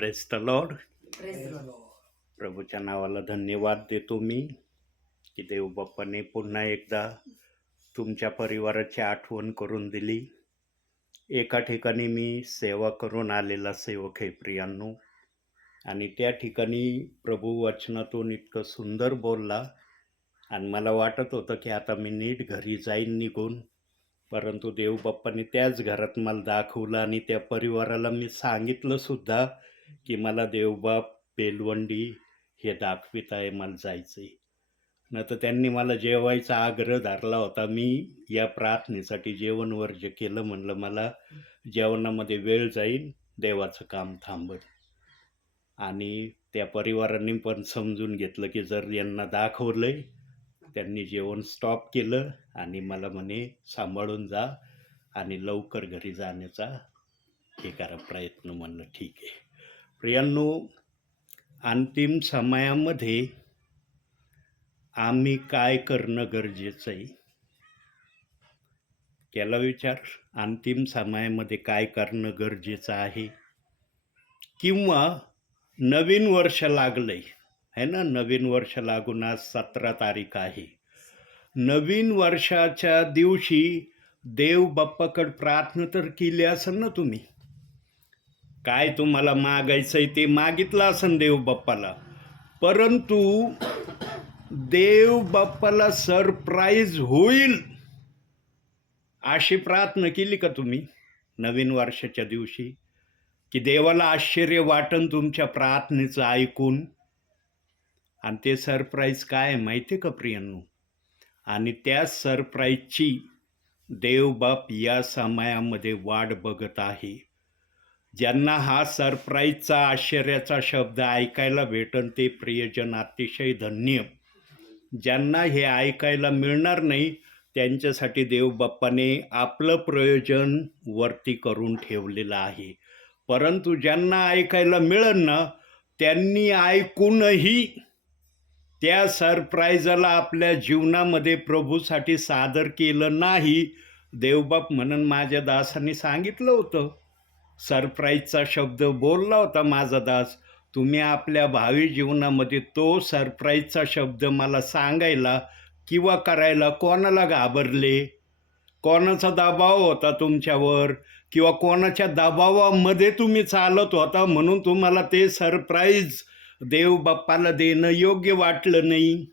Praise the Lord. Praise the Lord. प्रभूच्या नावाला धन्यवाद देतो मी की देवबाप्पाने पुन्हा एकदा तुमच्या परिवाराची आठवण करून दिली. एका ठिकाणी मी सेवा करून आलेला सेवक आहे प्रियांनो, आणि त्या ठिकाणी प्रभू वचनातून इतकं सुंदर बोलला आणि मला वाटत होतं की आता मी नीट घरी जाईन निघून, परंतु देवबाप्पाने त्याच घरात मला दाखवलं आणि त्या परिवाराला मी सांगितलं सुद्धा की मला देवबाप बेलवंडी हे दाखवित आहे, मला जायचं आहे. न तर त्यांनी मला जेवायचा आग्रह धरला होता. मी या प्रार्थनेसाठी जेवण वर्ज्य केलं. म्हणलं मला जेवणामध्ये वेळ जाईल, देवाचं काम थांबल. आणि त्या परिवाराने पण समजून घेतलं की जर यांना दाखवलंय, त्यांनी जेवण स्टॉप केलं आणि मला म्हणे सांभाळून जा आणि लवकर घरी जाण्याचा हे करा प्रयत्न. म्हणलं ठीक आहे. प्रियांनो, अंतिम समयामध्ये आम्ही काय करणं गरजेचं आहे? केला विचार? अंतिम समयामध्ये काय करणं गरजेचं आहे? किंवा नवीन वर्ष लागलंय है ना, नवीन वर्ष लागून आज 17 तारीख आहे. नवीन वर्षाच्या दिवशी देव बाप्पाकडे प्रार्थना तर केली असेल ना तुम्ही? काय तुम्हाला मागायचंय ते मागितलं असेल देव बाप्पाला, परंतु देव बाप्पाला सरप्राईज होईल अशी प्रार्थना केली का तुम्ही नवीन वर्षाच्या दिवशी? की देवाला आश्चर्य वाटन तुमच्या प्रार्थनेचं ऐकून. आणि ते सरप्राईज काय माहिती आहे का प्रियांनो? आणि त्या सरप्राईजची देवबाप या समयामध्ये वाट बघत आहे. ज्यांना हा सरप्राईजचा आश्चर्याचा शब्द ऐकायला भेटन ते प्रियजन अतिशय धन्य. ज्यांना हे ऐकायला मिळणार नाही त्यांच्यासाठी देवबाप्पाने आपलं प्रयोजन वरती करून ठेवलेलं आहे. परंतु ज्यांना ऐकायला मिळेल ना, त्यांनी ऐकूनही त्या सरप्राईजला आपल्या जीवनामध्ये प्रभूसाठी सादर केलं नाही. देवबाप म्हणून माझ्या दासाने सांगितलं होतं, सरप्राईजचा शब्द बोलला होता माझा दास, तुम्ही आपल्या भावी जीवनामध्ये तो सरप्राईजचा शब्द मला सांगायला किंवा करायला कोणाला घाबरले? कोणाचा दबाव होता तुमच्यावर किंवा कोणाच्या दबावामध्ये तुम्ही चालत होता म्हणून तुम्हाला ते सरप्राईज देव बाप्पाला देणं योग्य वाटलं नाही?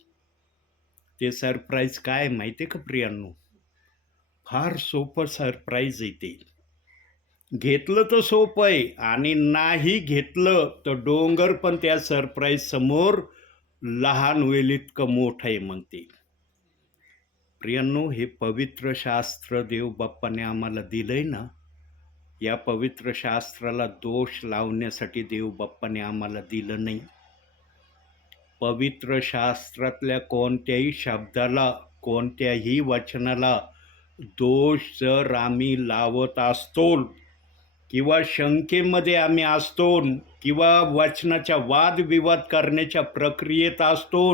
ते सरप्राईज काय माहिती आहे का प्रियांनो? फार सोपं सरप्राईज आहे ते. घेतलं तर सोपं आहे आणि नाही घेतलं तर डोंगर पण त्या सरप्राईज समोर लहान होईल इतकं मोठं आहे. मग ते प्रियांनो, हे पवित्र शास्त्र देव बाप्पाने आम्हाला दिलंय ना, या पवित्र शास्त्राला दोष लावण्यासाठी देव बाप्पाने आम्हाला दिलं नाही. पवित्र शास्त्रातल्या कोणत्याही शब्दाला, कोणत्याही वचनाला दोष जर आम्ही लावत असतो किंवा शंकेमध्ये आम्ही असतो किंवा वचनाच्या वादविवाद करण्याच्या प्रक्रियेत असतो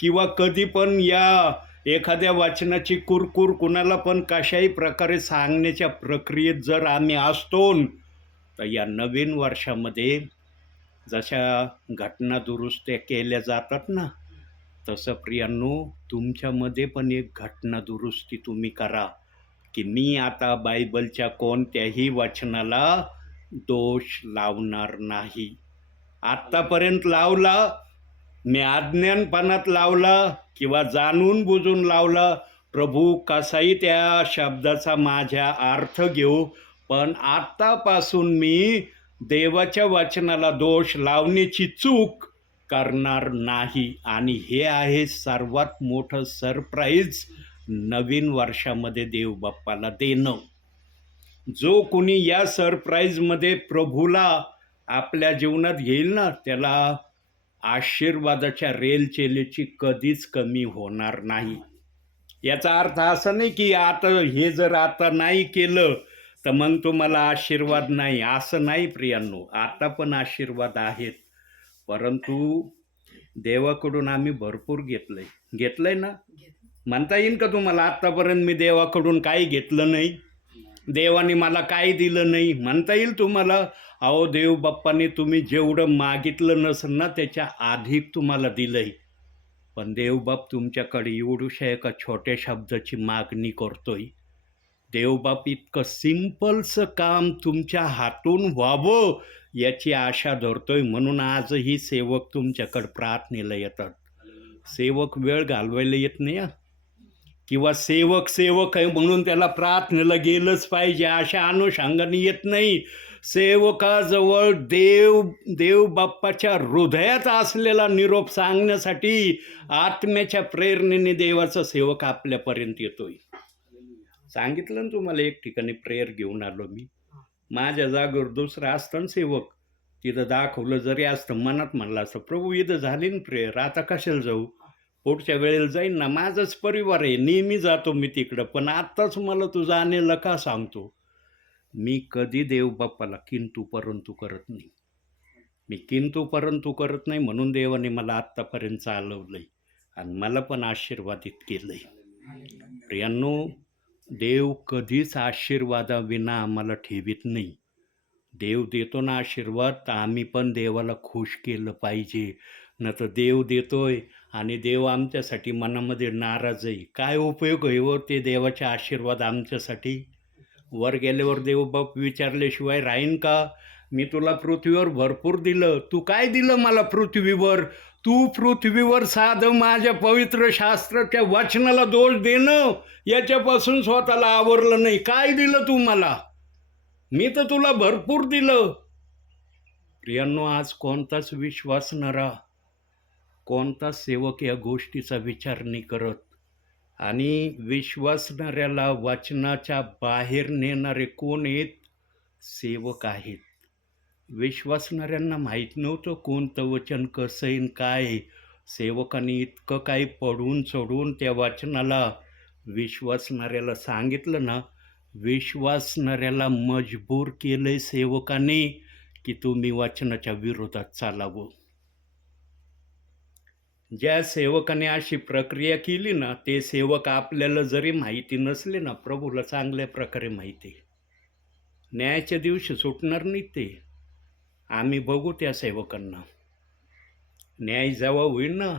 किंवा कधी पण या एखाद्या वचनाची कुरकुर कुणाला पण कशाही प्रकारे सांगण्याच्या प्रक्रियेत जर आम्ही असतो, तर या नवीन वर्षामध्ये जशा घटना दुरुस्त्या केल्या जातात ना, तसं प्रियांनो तुमच्यामध्ये पण एक घटना दुरुस्ती तुम्ही करा की मी आता बायबलच्या कोणत्याही वचनाला दोष लावणार नाही. आत्तापर्यंत लावला, मी अज्ञानपणात लावला किंवा जाणून बुजून लावला, प्रभू कसाही त्या शब्दाचा माझ्या अर्थ घेऊ, पण आत्तापासून मी देवाच्या वचनाला दोष लावण्याची चूक करणार नाही. आणि हे आहे सर्वात मोठं सरप्राईज नवीन वर्षामध्ये देव बाप्पाला देणं. जो कोणी या सरप्राईजमध्ये प्रभूला आपल्या जीवनात घेईल ना, त्याला आशीर्वादाच्या रेलचेलीची कधीच कमी होणार नाही. याचा अर्थ असा नाही की आता हे जर आता नाही केलं तर मग तुम्हाला आशीर्वाद नाही, असं नाही प्रियांनो. आता पण आशीर्वाद आहेत, परंतु देवाकडून आम्ही भरपूर घेतलंय ना. म्हणता येईल का तुम्हाला आत्तापर्यंत मी देवाकडून काही घेतलं नाही, देवाने मला काही दिलं नाही? म्हणता येईल तुम्हाला? अहो देव बाप्पाने तुम्ही जेवढं मागितलं नसेल ना त्याच्या अधिक तुम्हाला दिलंय. पण देवबाप तुमच्याकडे एवढूशा एका छोट्या शब्दाची मागणी करतोय. देवबाप इतकं सिंपलचं काम तुमच्या हातून व्हावं याची आशा धरतोय, म्हणून आजही सेवक तुमच्याकडे प्रार्थनेला येतात. सेवक वेळ घालवायला येत नाही किंवा सेवक सेवक आहे म्हणून त्याला प्रार्थनेला गेलंच पाहिजे अशा अनुषंगाने येत नाही. सेवकाजवळ देव बाप्पाच्या हृदयात असलेला निरोप सांगण्यासाठी आत्म्याच्या प्रेरणेने देवाचा सेवक आपल्यापर्यंत येतोय. सांगितलं ना तुम्हाला, एक ठिकाणी प्रेयर घेऊन आलो मी. माझ्या जागेवर दुसरा असतं सेवक, तिथं दाखवलं जरी असतं, मनात म्हणलं असतं प्रभू इथं झाली ना प्रेयर, आता कशाला जाऊ, पुढच्या वेळेला जाईन ना, माझाच परिवार आहे, नेहमी जातो मी तिकडं, पण आत्ताच मला तू जाणेला का सांगतो. मी कधी देवबाप्पाला किंतु परंतु करत नाही. मी किंतु परंतु करत नाही म्हणून देवाने मला आत्तापर्यंत चालवलंय आणि मला पण आशीर्वादित केलंय. प्रियांनो, देव कधीच आशीर्वादाविना आम्हाला ठेवीत नाही. देव देतो ना आशीर्वाद, तर आम्ही पण देवाला खुश केलं पाहिजे. न तर देव देतोय आणि देव आमच्यासाठी मनामध्ये नाराज आहे, काय उपयोग आहे हो ते देवाचे आशीर्वाद आमच्यासाठी. वर गेल्यावर देवबाप विचारल्याशिवाय राहीन का. मी तुला पृथ्वीवर भरपूर दिलं, तू काय दिलं मला पृथ्वीवर. तू पृथ्वीवर साधं माझ्या पवित्र शास्त्राच्या वचनाला दोष देणं याच्यापासून स्वतःला आवरलं नाही. काय दिलं तू मला, मी तर तुला भरपूर दिलं. प्रियांनो, आज कोणताच विश्वासणारा, कोणताच सेवक या गोष्टीचा विचार नाही करत. आणि विश्वासणाऱ्याला वचनाच्या बाहेर नेणारे कोण आहेत, सेवक आहेत. विश्वासणाऱ्यांना माहीत नव्हतं कोणतं वचन कसं येईन काय. सेवकांनी इतकं काही पडून चढून त्या वचनाला विश्वासणाऱ्याला सांगितलं ना, विश्वासणाऱ्याला मजबूर केलंय सेवकाने की तुम्ही वचनाच्या विरोधात चालावं. ज्या सेवकाने अशी प्रक्रिया केली ना, ते सेवक आपल्याला जरी माहिती नसले ना, प्रभूला चांगल्या प्रकारे माहिती आहे. न्यायाच्या दिवशी सुटणार नाही ते. आम्ही बघू त्या सेवकांना. न्याय जेव्हा होईल ना,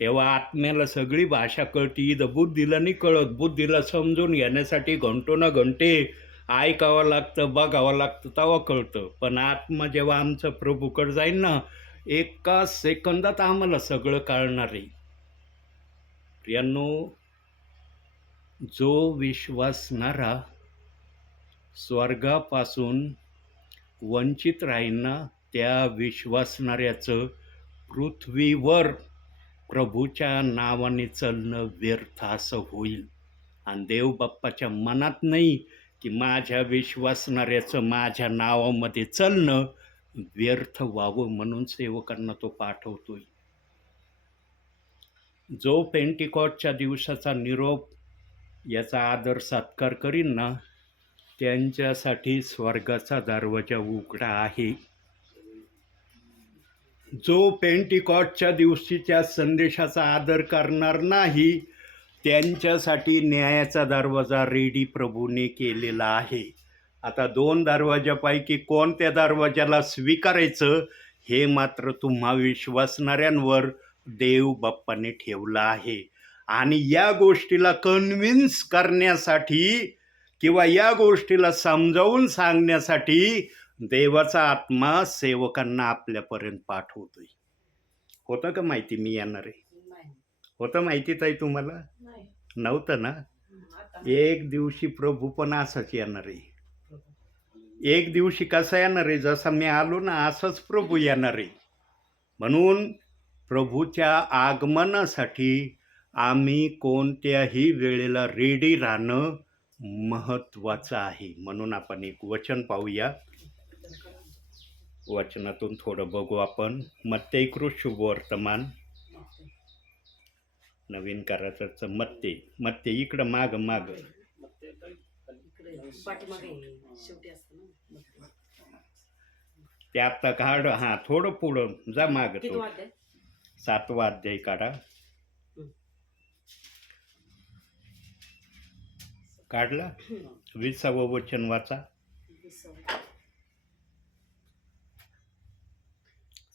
तेव्हा आत्म्याला सगळी भाषा कळती. इथं बुद्धीला नाही कळत. बुद्धीला समजून घेण्यासाठी घंटोना घंटे ऐकावं लागतं, बघावं लागतं, तेव्हा कळतं. पण आत्मा जेव्हा आमचं प्रभूकडे जाईल ना, एका सेकंदात आम्हाला सगळं कळणार आहे. प्रियांनो, जो विश्वासणारा स्वर्गापासून वंचित राहील ना, त्या विश्वासणाऱ्याचं पृथ्वीवर प्रभूच्या नावाने चालणं व्यर्थ असं होईल. आणि देवबाप्पाच्या मनात नाही की माझ्या विश्वासणाऱ्याचं माझ्या नावामध्ये चालणं व्यर्थ व्हावं, म्हणून सेवकांना तो पाठवतोय. जो पेंटिकॉस्टच्या दिवसाचा निरोप याचा आदर सत्कार करीन ना, त्यांच्यासाठी स्वर्गाचा दरवाजा उघडा आहे. जो पेंटिकॉस्टच्या दिवशीच्या संदेशाचा आदर करणार नाही, त्यांच्यासाठी न्यायाचा दरवाजा रेडी प्रभूने केलेला आहे. आता 2 दरवाजापैकी कोणत्या दरवाजाला स्वीकारायचं हे मात्र तुम्हा विश्वासणाऱ्यांवर देव बाप्पाने ठेवलं आहे. आणि या गोष्टीला कन्व्हिन्स करण्यासाठी किंवा या गोष्टीला समजावून सांगण्यासाठी देवाचा आत्मा सेवकांना आपल्यापर्यंत पाठवतोय. होतं का माहिती मी येणार आहे? होतं माहिती ताई तुम्हाला? नव्हतं ना. एक दिवशी प्रभू पण असाच येणार आहे. एक दिवशी कसा येणार आहे, जसा मी आलो ना असंच प्रभू येणार आहे. म्हणून प्रभूच्या आगमनासाठी आम्ही कोणत्याही वेळेला रेडी राहणं महत्त्वाचं आहे. म्हणून आपण एक वचन पाहूया. वचनातून थोडं बघू आपण. मत्तेकृत शुभवर्तमान, नवीन कराराचं मत्ते इकडं माग ते आता काढ. हां, थोडं पुढं जा माग. तो 7वा अध्याय काढा. काढला. 20वं वचन वाचा.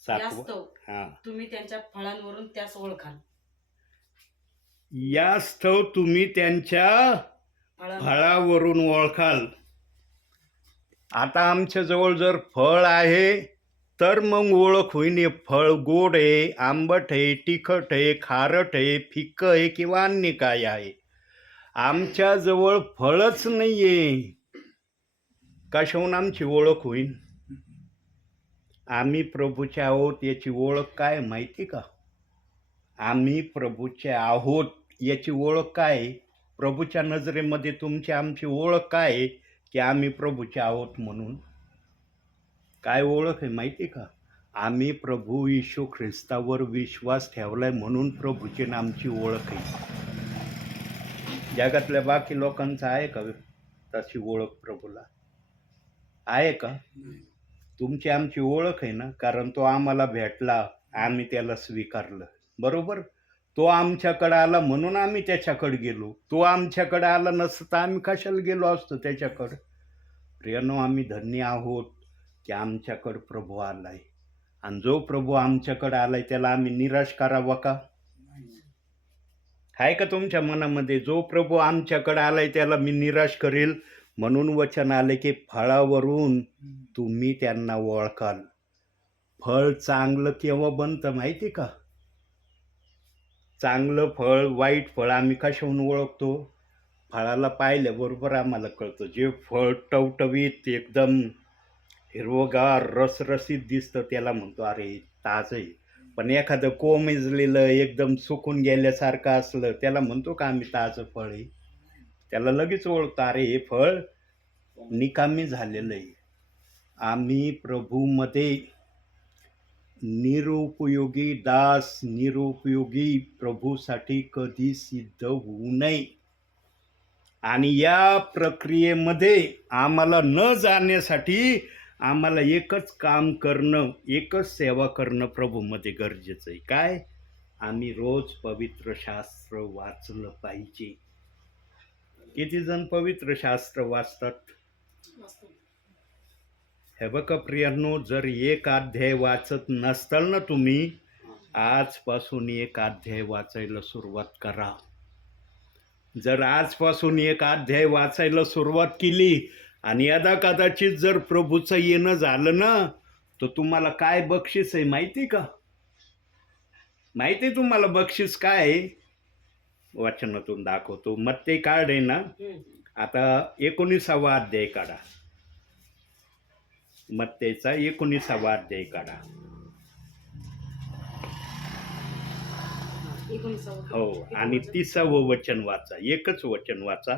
सातवं यास्तव हां तुम्ही त्यांच्या फळांवरून त्यास ओळखाल. यास्तव तुम्ही त्यांच्या फळांवरून फळावरून ओळखाल. आता आमच्याजवळ जर फळ आहे तर मग ओळख होईन. हे फळ गोड आहे, आंबट आहे, तिखट आहे, खारट आहे, फिक्कं आहे किंवा अन्य काय आहे. आमच्याजवळ फळच नाही आहे, कशाहून आमची ओळख होईन? आम्ही प्रभूचे आहोत याची ओळख काय माहिती का? आम्ही प्रभूचे आहोत याची ओळख काय? प्रभूच्या नजरेमध्ये तुमची आमची ओळख काय की आम्ही प्रभूचे आहोत म्हणून? काय ओळख आहे माहिती का? आम्ही प्रभू येशू ख्रिस्तावर विश्वास ठेवलाय म्हणून प्रभूची आमची ओळख आहे. जगातल्या बाकी लोकांचं आहे का तशी ओळख प्रभूला? आहे का? तुमची आमची ओळख आहे ना, कारण तो आम्हाला भेटला, आम्ही त्याला स्वीकारलं, बरोबर? तो आमच्याकडे आला म्हणून आम्ही त्याच्याकडे गेलो. तो आमच्याकडे आला नसतं तर आम्ही कशाला गेलो असतो त्याच्याकडं? प्रियानो, आम्ही धन्य आहोत की आमच्याकडं प्रभू आलाय. आणि जो प्रभू आमच्याकडे आलाय त्याला आम्ही निराश करावा का? आहे का तुमच्या मनामध्ये जो प्रभू आमच्याकडे आलाय त्याला मी निराश करेल? म्हणून वचन आले की फळावरून तुम्ही त्यांना ओळखाल. फळ चांगलं केव्हा बनतं माहिती का? चांगलं फळ वाईट फळ आम्ही कशाहून ओळखतो? फळाला पाहिल्याबरोबर आम्हाला कळतं. जे फळ टवटवीत एकदम हिरवगार रसरशीत दिसतं त्याला म्हणतो अरे ताजं आहे. पण एखादं कोमेजलेलं एकदम सुकून गेल्यासारखं असलं त्याला म्हणतो का आम्ही ताजं फळ आहे? त्याला लगेच ओळखतो अरे हे फळ निकामी झालेलं आहे. आम्ही प्रभूमध्ये निरुपयोगी दास, निरुपयोगी प्रभूसाठी कधी सिद्ध होऊ नये. आणि या प्रक्रियेमध्ये आम्हाला न जाण्यासाठी आम्हाला एकच काम करणं, एकच सेवा करणं प्रभूमध्ये गरजेचं आहे. काय? आम्ही रोज पवित्र शास्त्र वाचलं पाहिजे. किती जण पवित्र शास्त्र वाचतात? हे बघा प्रियांनो, जर एक अध्याय वाचत नसताल ना तुम्ही, आजपासून एक अध्याय वाचायला सुरुवात करा. जर आजपासून एक अध्याय वाचायला सुरुवात केली आणि यदा कदाचित जर प्रभूचं येणं झालं ना, तर तुम्हाला काय बक्षीस आहे माहिती का? माहिती तुम्हाला बक्षीस काय आहे? वचनातून दाखवतो. मत्ते कार्ड आहे ना, आता 19वा अध्याय काढा. मत्तेचा 19वा अध्याय काढा. हो, आणि 30वं वचन वाचा. एकच वचन वाचा.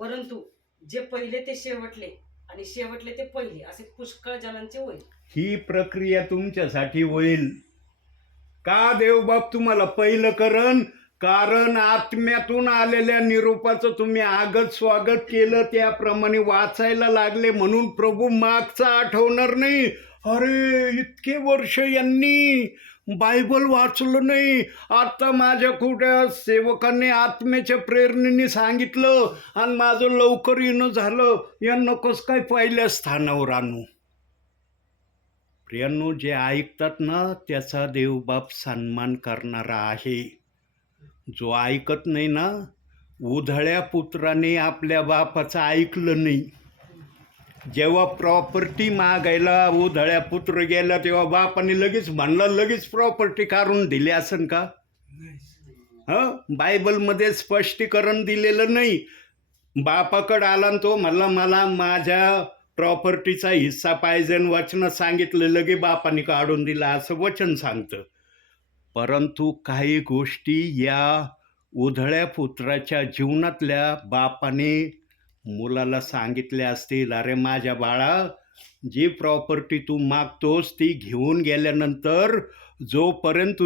परंतु जे पहिले ते शेवटले आणि शेवटले ते पहिले असे पुष्कळ जणांचे होईल. ही प्रक्रिया तुमच्यासाठी होईल. का देवबाप तुम्हाला पहिलं करण? कारण आत्म्यातून आलेल्या निरोपाचं तुम्ही आगत स्वागत केलं, त्याप्रमाणे वाचायला लागले म्हणून प्रभू मागचा आठवणार नाही. अरे इतके वर्ष यांनी बायबल वाचलं नाही, आता माझ्या कुठ्या सेवकांनी आत्म्याच्या प्रेरणेने सांगितलं आणि माझं लवकर येणं झालं, यांना कसं काय पहिल्या स्थानावर आणू? प्रियांनो, जे ऐकतात ना त्याचा देवबाप सन्मान करणारा आहे. जो ऐकत नाही ना, उधळ्या पुत्राने आपल्या बापाचं ऐकलं नाही. जेव्हा प्रॉपर्टी मागायला उधळ्या पुत्र गेला तेव्हा बापाने लगेच म्हणला, लगेच प्रॉपर्टी काढून दिली असेल का? बायबलमध्ये स्पष्टीकरण दिलेलं नाही. बापाकडे आला तो म्हणला मला माझ्या प्रॉपर्टीचा हिस्सा पाहिजे, वचन सांगितलं लगे बापाने काढून दिला असं वचन सांगतं. परंतु काही गोष्टी या उधळ्या पुत्राच्या जीवनातल्या बापाने मुलाला सांगितल्या असतील, अरे माझ्या बाळा, जी प्रॉपर्टी तू मागतोस ती घेऊन गेल्यानंतर जोपर्यंत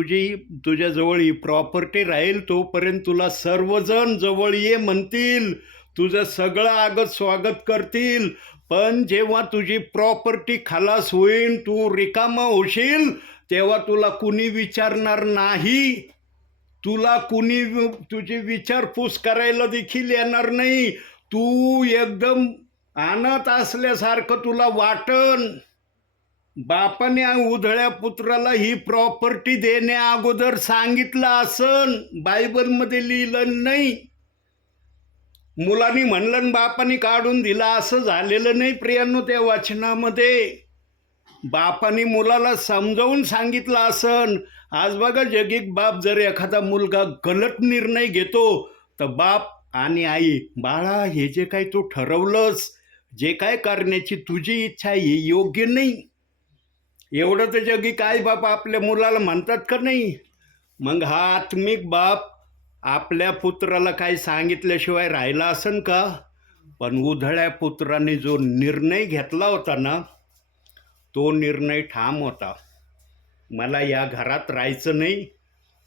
तुझ्याजवळ ही प्रॉपर्टी राहील तोपर्यंत तुला सर्वजण जवळ ये म्हणतील, तुझं सगळं आगत स्वागत करतील. पण जेव्हा तुझी प्रॉपर्टी खलास होईल, तू रिकामा होशील, तेव्हा तुला कुणी विचारणार नाही. तुला कुणी तुझी विचारपूस करायला देखील येणार नाही. तू एकदम अनाथ असल्यासारखं तुला वाटन. बापाने उधळ्या पुत्राला ही प्रॉपर्टी देण्या अगोदर सांगितलं असन, बायबलमध्ये लिहिलं नाही. मुलांनी म्हणलं आणि बापाने काढून दिला असं झालेलं नाही प्रियांनो. त्या वचनामध्ये बापाने मुलाला समजावून सांगितलं असन. आज बघा जगिक बाप जर एखादा मुलगा गलत निर्णय घेतो तर बाप आणि आई, बाळा हे जे काही तू ठरवलंस, जे काय करण्याची तुझी इच्छा आहे हे योग्य नाही, एवढं तर जगिक आई बाप आपल्या मुलाला म्हणतात का नाही? मग हा आत्मिक बाप आपल्या पुत्राला काही सांगितल्याशिवाय राहिला असन का? पण उधळ्या पुत्राने जो निर्णय घेतला होता ना, तो निर्णय ठाम होता. मला या घरात राहायचं नाही,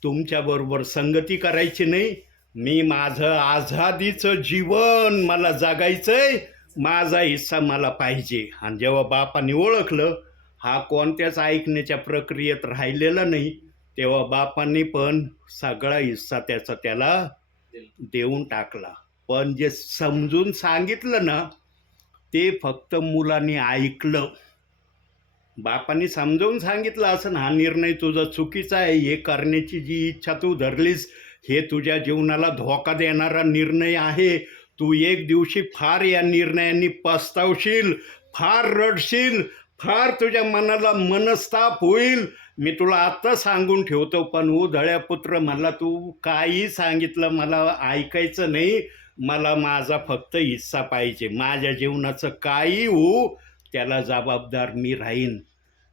तुमच्याबरोबर संगती करायची नाही, मी माझं आझादीचं जीवन मला जगायचंय, माझा हिस्सा मला पाहिजे. आणि जेव्हा बापाने ओळखलं हा कोणत्याच ऐकण्याच्या प्रक्रियेत राहिलेला नाही, तेव्हा बापांनी पण सगळा हिस्सा त्याला देऊन टाकला. पण जे समजून सांगितलं ना, ते फक्त मुलांनी ऐकलं. बापांनी समजावून सांगितलं असं, हा निर्णय तुझा चुकीचा आहे, हे करण्याची जी इच्छा तू धरलीस हे तुझ्या जीवनाला धोका देणारा निर्णय आहे, तू एक दिवशी फार या निर्णयाने पस्तावशील, फार रडशील, फार तुझ्या मनाला मनस्ताप होईल, मी तुला आत्ता सांगून ठेवतो. पण उधळ्या पुत्र म्हणला, तू काही सांगितलं मला ऐकायचं नाही, मला माझा फक्त हिस्सा पाहिजे, माझ्या जीवनाचं काही हो त्याला जबाबदार मी राहीन.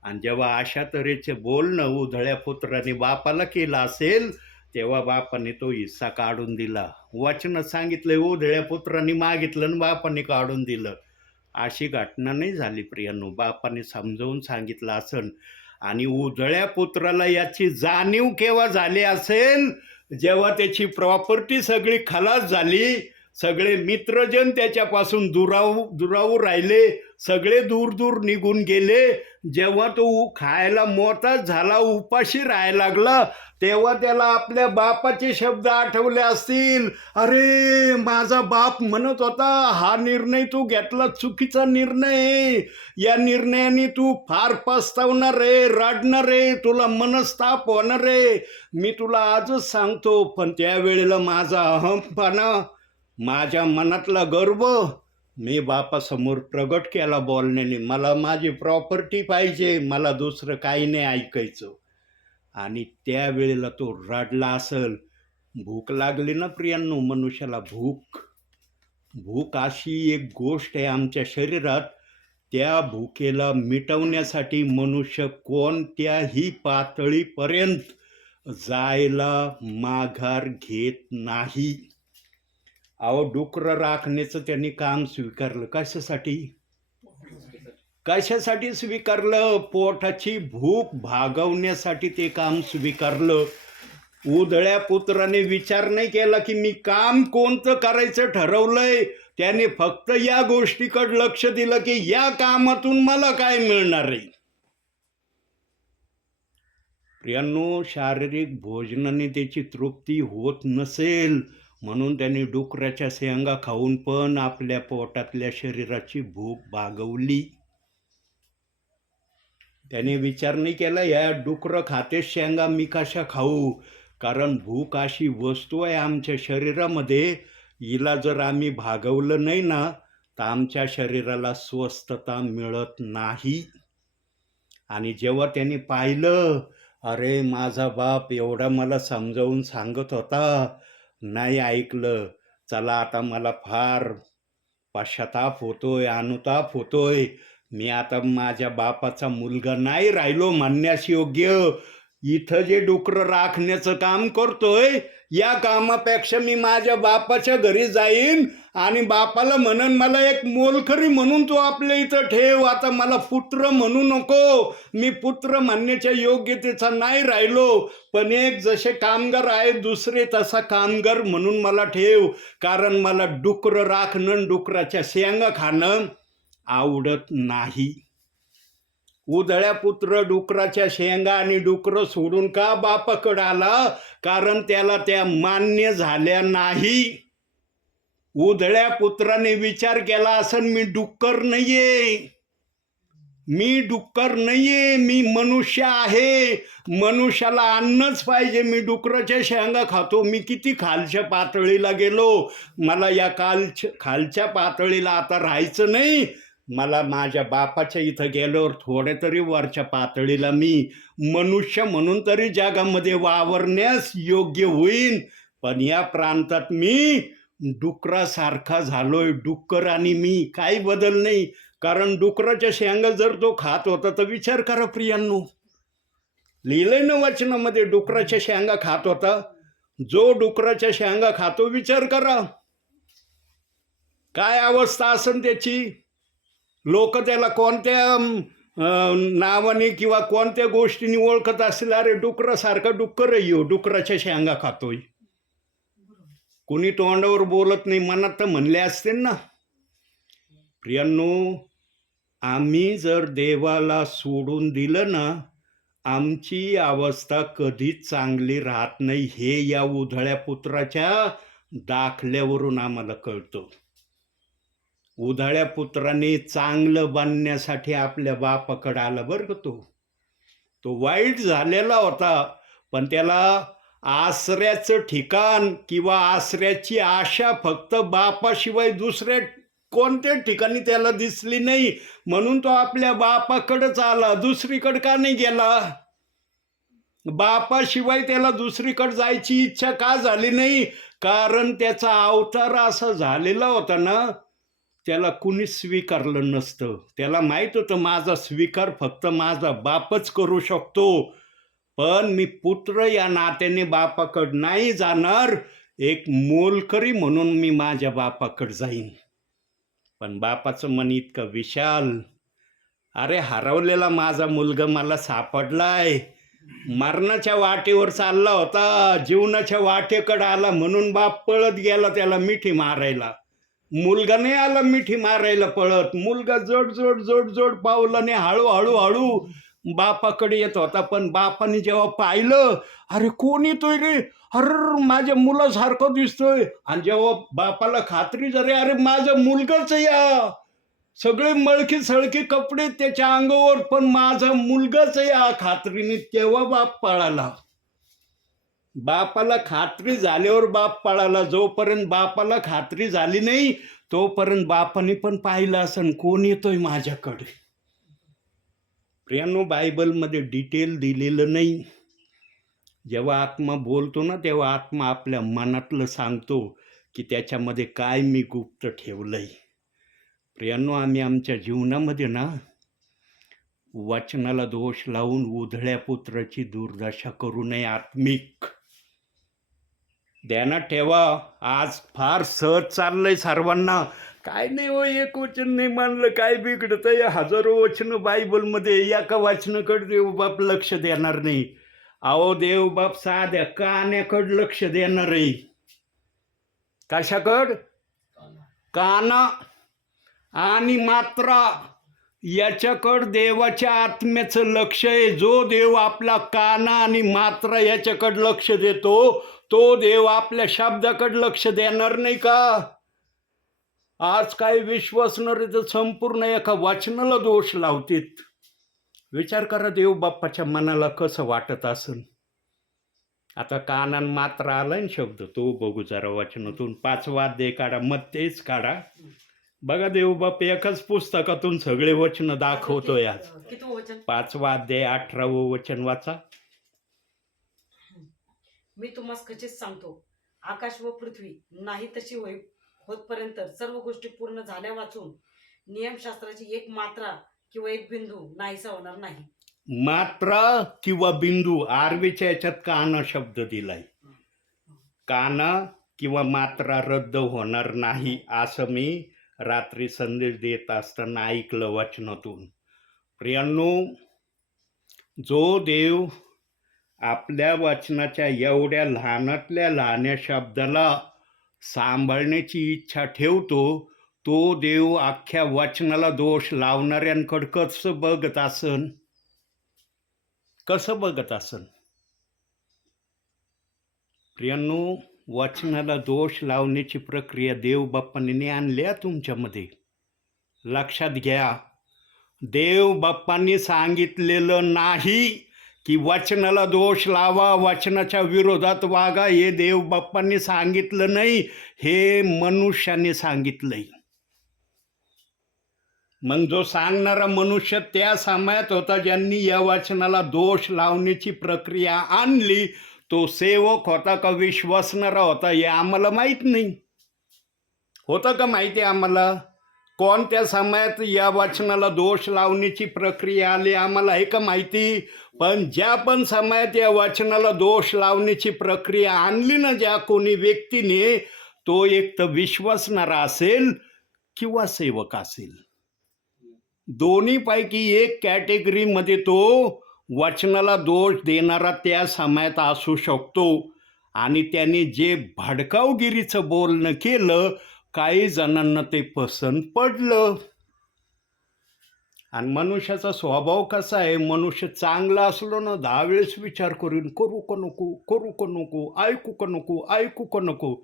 आणि जेव्हा अशा तऱ्हेचे बोलणं उधळ्या पुत्राने बापाला केलं असेल, तेव्हा बापाने तो हिस्सा काढून दिला. वचन सांगितलं, उधळ्या पुत्राने मागितलं आणि बापाने काढून दिलं. अशी घटना नाही झाली प्रियांनो. बापाने समजावून सांगितलं असेल. आणि उधळ्या पुत्राला याची जाणीव केव्हा झाली असेल, जेव्हा त्याची प्रॉपर्टी सगळी खलास झाली, सगळे मित्रजन त्याच्यापासून दुरावू राहिले, सगळे दूर दूर निघून गेले, जेव्हा तो खायला मोताच झाला, उपाशी राहायला लागला, तेव्हा त्याला आपल्या बापाचे शब्द आठवले असतील. अरे माझा बाप म्हणत होता हा निर्णय तू घेतला चुकीचा निर्णय, या निर्णयाने तू फार पस्तावणार रे, रडणार रे, तुला मनस्ताप होणार रे, मी तुला आजच सांगतो. पण त्यावेळेला माझा अहमपणा, माझ्या मनातला गर्व मी बापासमोर प्रगट केला बोलण्याने. मला माझी प्रॉपर्टी पाहिजे, मला दुसरं काही नाही ऐकायचं. आणि त्यावेळेला तो रडला असेल. भूक लागली ना प्रियांनो मनुष्याला, भूक अशी एक गोष्ट आहे आमच्या शरीरात, त्या भूकेला मिटवण्यासाठी मनुष्य कोणत्याही पातळीपर्यंत जायला माघार घेत नाही. अहो डुकरं राखण्याचं त्यांनी काम स्वीकारलं. कशासाठी स्वीकारलं? पोटाची भूक भागवण्यासाठी ते काम स्वीकारलं. उधळ्या पुत्राने विचार नाही केला की मी काम कोणतं करायचं ठरवलंय, त्याने फक्त या गोष्टीकडे लक्ष दिलं की या कामातून मला काय मिळणार आहे. प्रियांनो, शारीरिक भोजनाने त्याची तृप्ती होत नसेल म्हणून त्यांनी डुकराच्या शेंगा खाऊन पण आपल्या पोटातल्या शरीराची भूक भागवली. त्याने विचार नाही केला या डुकरं खाते शेंगा मी कशा खाऊ, कारण भूक अशी वस्तू आहे आमच्या शरीरामध्ये, हिला जर आम्ही भागवलं नाही ना तर आमच्या शरीराला स्वस्थता मिळत नाही. आणि जेव्हा त्यांनी पाहिलं, अरे माझा बाप एवढा मला समजावून सांगत होता, नाही ऐकलं, चला आता मला फार पश्चाताप होतोय, अनुताप होतोय, मी आता माझ्या बापाचा मुलगा नाही राहिलो म्हणण्यास योग्य. इथं जे डुकरं राखण्याचं काम करतोय या कामापेक्षा मी माझ्या बापाच्या घरी जाईन आणि बापाला म्हणन मला एक मोलकरी म्हणून तू आपल्या इथं ठेव, आता मला पुत्र म्हणू नको, मी पुत्र म्हणण्याच्या योग्यतेचा नाही राहिलो, पण एक जसे कामगार आहे दुसरे तसा कामगार म्हणून मला ठेव, कारण मला डुकरं राखणं, डुकराच्या शेंगा खाणं आवडत नाही. उधळ्या पुत्र डुकराच्या शेंगा आणि डुकरं सोडून का बापाकडे आला, कारण त्याला त्या मान्य झाल्या नाही. उधळ्या पुत्राने विचार केला असं मी डुक्कर नाहीये, मी डुक्कर नाहीये, मी मनुष्य आहे. मनुष्याला अन्नच पाहिजे. मी डुकराच्या शेंगा खातो. मी किती खालच्या पातळीला गेलो, मला या खालच्या पातळीला आता राहायचं नाही. मला माझ्या बापाच्या इथं गेल्यावर थोड्या तरी वरच्या पातळीला मी मनुष्य म्हणून तरी जगामध्ये वावरण्यास योग्य होईन. पण या प्रांतात मी डुकरासारखा झालोय. डुक्कर आणि मी काही बदल नाही. कारण डुकराच्या शेंगा जर तो खात होता तर विचार करा प्रियांनो, लिहिलंय ना वचनामध्ये डुकराच्या शेंगा खात होता. जो डुकराच्या शेंगा खातो विचार करा काय अवस्था असेल त्याची. लोक त्याला कोणत्या नावाने किंवा कोणत्या गोष्टीने ओळखत असतील, अरे डुकरासारखा डुक्कर येऊ, डुकराच्या शेंगा खातोय. कुणी तोंडावर बोलत नाही, मनात तर म्हणले असतील ना. प्रियांनो, आम्ही जर देवाला सोडून दिलं ना, आमची अवस्था कधीच चांगली राहत नाही. हे या उधळ्या पुत्राच्या दाखल्यावरून आम्हाला कळतं. उधळ्या पुत्राने चांगलं बनण्यासाठी आपल्या बापाकडे आला बरं का. तो वाईट झालेला होता, पण त्याला आसऱ्याचं ठिकाण किंवा आसऱ्याची आशा फक्त बापाशिवाय दुसऱ्या कोणत्या ठिकाणी त्याला दिसली नाही. म्हणून तो आपल्या बापाकडेच आला. दुसरीकडे का नाही गेला? बापाशिवाय त्याला दुसरीकडे जायची इच्छा का झाली नाही? कारण त्याचा अवतार असा झालेला होता ना, त्याला कुणीच स्वीकारलं नसतं. त्याला माहीत होतं माझा स्वीकार फक्त माझा बापच करू शकतो. पण मी पुत्र या नात्याने बापाकडे नाही जाणार. एक मोलकरी म्हणून मी माझ्या बापाकडे जाईन. पण बापाचं मन इतकं विशाल. अरे हरवलेला माझा मुलगा मला सापडलाय. मरणाच्या वाटेवर चालला होता, जीवनाच्या वाटेकडे आला म्हणून बाप पळत गेला त्याला मिठी मारायला. मुलगा नाही आला मिठी मारायला पळत. मुलगा जोड जोड जोड जोड पावलाने हळूहळू हळू बापाकडे येत होता. पण बापाने जेव्हा पाहिलं, अरे कोण येतोय रे, अरे माझ्या मुलासारखं दिसतोय. आणि जेव्हा बापाला खात्री झाली, अरे माझा मुलगाच या, सगळे मळकी सळकी कपडे त्याच्या अंगावर, पण माझा मुलगाच या खात्रीने, तेव्हा बाप पळाला. बापाला खात्री झाल्यावर बाप पळाला. जोपर्यंत बापाला खात्री झाली नाही तोपर्यंत बापाने पण पाहिलं असं कोण येतोय माझ्याकडे. प्रियांनो, बायबलमध्ये डिटेल दिलेलं नाही. जेव्हा आत्मा बोलतो ना, तेव्हा आत्मा आपल्या मनातलं सांगतो की त्याच्यामध्ये काय मी गुप्त ठेवलंय. प्रियांनो, आम्ही आमच्या जीवनामध्ये ना वचनाला दोष लावून उधळ्या पुत्राची दुर्दशा करू नये. आत्मिक ध्यानात ठेवा. आज फार सहज चाललंय सर्वांना. काय नाही हो, एक वचन नाही मानलं काय बिघडतं. हजारो वचनं बायबलमध्ये, एका वचनाकडे देवबाप लक्ष देणार नाही. अहो, देवबाप साध्या कान्याकडे लक्ष देणार आहे. कशाकड? काना आणि मात्रा याच्याकडं देवाच्या आत्म्याचं लक्ष आहे. जो देव आपला काना आणि मात्रा याच्याकडं लक्ष देतो, तो देव आपल्या शब्दाकडे लक्ष देणार नाही का? आज काही विश्वासणारे तर संपूर्ण एका वचनाला दोष लावतील. विचार करा, देव बाप्पाच्या मनाला कसं वाटत असेल. आता कानान मात्रा आलाय ना शब्द, तो बघू जरा वचनातून. 5वा अध्याय काढा, मत्तेच काढा. बघा, देवबाप एकाच पुस्तकातून सगळे वचन दाखवतोय आज. 5वा अध्याय 18वं वचन वाचा. मी तुम्हाला खचित सांगतो, आकाश व पृथ्वी नाही तशी होतपर्यंत सर्व गोष्टी पूर्ण झाल्या वाचून नियमशास्त्राची एक मात्रा किंवा एक बिंदू नाहीसा होणार नाही. मात्रा किंवा बिंदू, आरवीच्या याच्यात काना शब्द दिलाय. काना किंवा मात्रा रद्द होणार नाही असं मी रात्री संदेश देत असताना ऐकलं वचनातून. प्रियांनो, जो देव आपल्या वचनाच्या एवढ्या लहानातल्या लहान्या शब्दाला सांभाळण्याची इच्छा ठेवतो, तो देव अख्ख्या वचनाला दोष लावणाऱ्यांकडं कसं बघत असन? कसं बघत असन? प्रियांनो, वचनाला दोष लावण्याची प्रक्रिया देव बाप्पाने आणल्या तुमच्यामध्ये. लक्षात घ्या, देव बाप्पांनी सांगितलेलं नाही की वचनाला दोष लावा, वचनाच्या विरोधात वागा. हे देव बाप्पांनी सांगितलं नाही, हे मनुष्याने सांगितलंय. मग जो सांगणारा मनुष्य त्या समयात होता ज्यांनी या वचनाला दोष लावण्याची प्रक्रिया आणली. तो सेवक होता का विश्वासणारा होता हे आम्हाला माहीत नाही. होतं का माहिती आम्हाला? कोणत्या समयात या वचनाला दोष लावण्याची प्रक्रिया आली आम्हाला आहे का माहिती? पण ज्या पण समयात या वचनाला दोष लावण्याची प्रक्रिया आणली ना ज्या कोणी व्यक्तीने, तो एक तर विश्वासणारा असेल किंवा सेवक असेल. दोन्हीपैकी एक कॅटेगरीमध्ये तो वचनाला दोष देणारा त्या समयात असू शकतो. आणि त्याने जे भडकावगिरीचं बोलणं केलं, काही जणांना ते पसंत पडलं. आणि मनुष्याचा स्वभाव कसा आहे, मनुष्य चांगला असलो ना 10 वेळेस विचार करून करू का नको, करू का नको, ऐकू का नको, ऐकू का नको.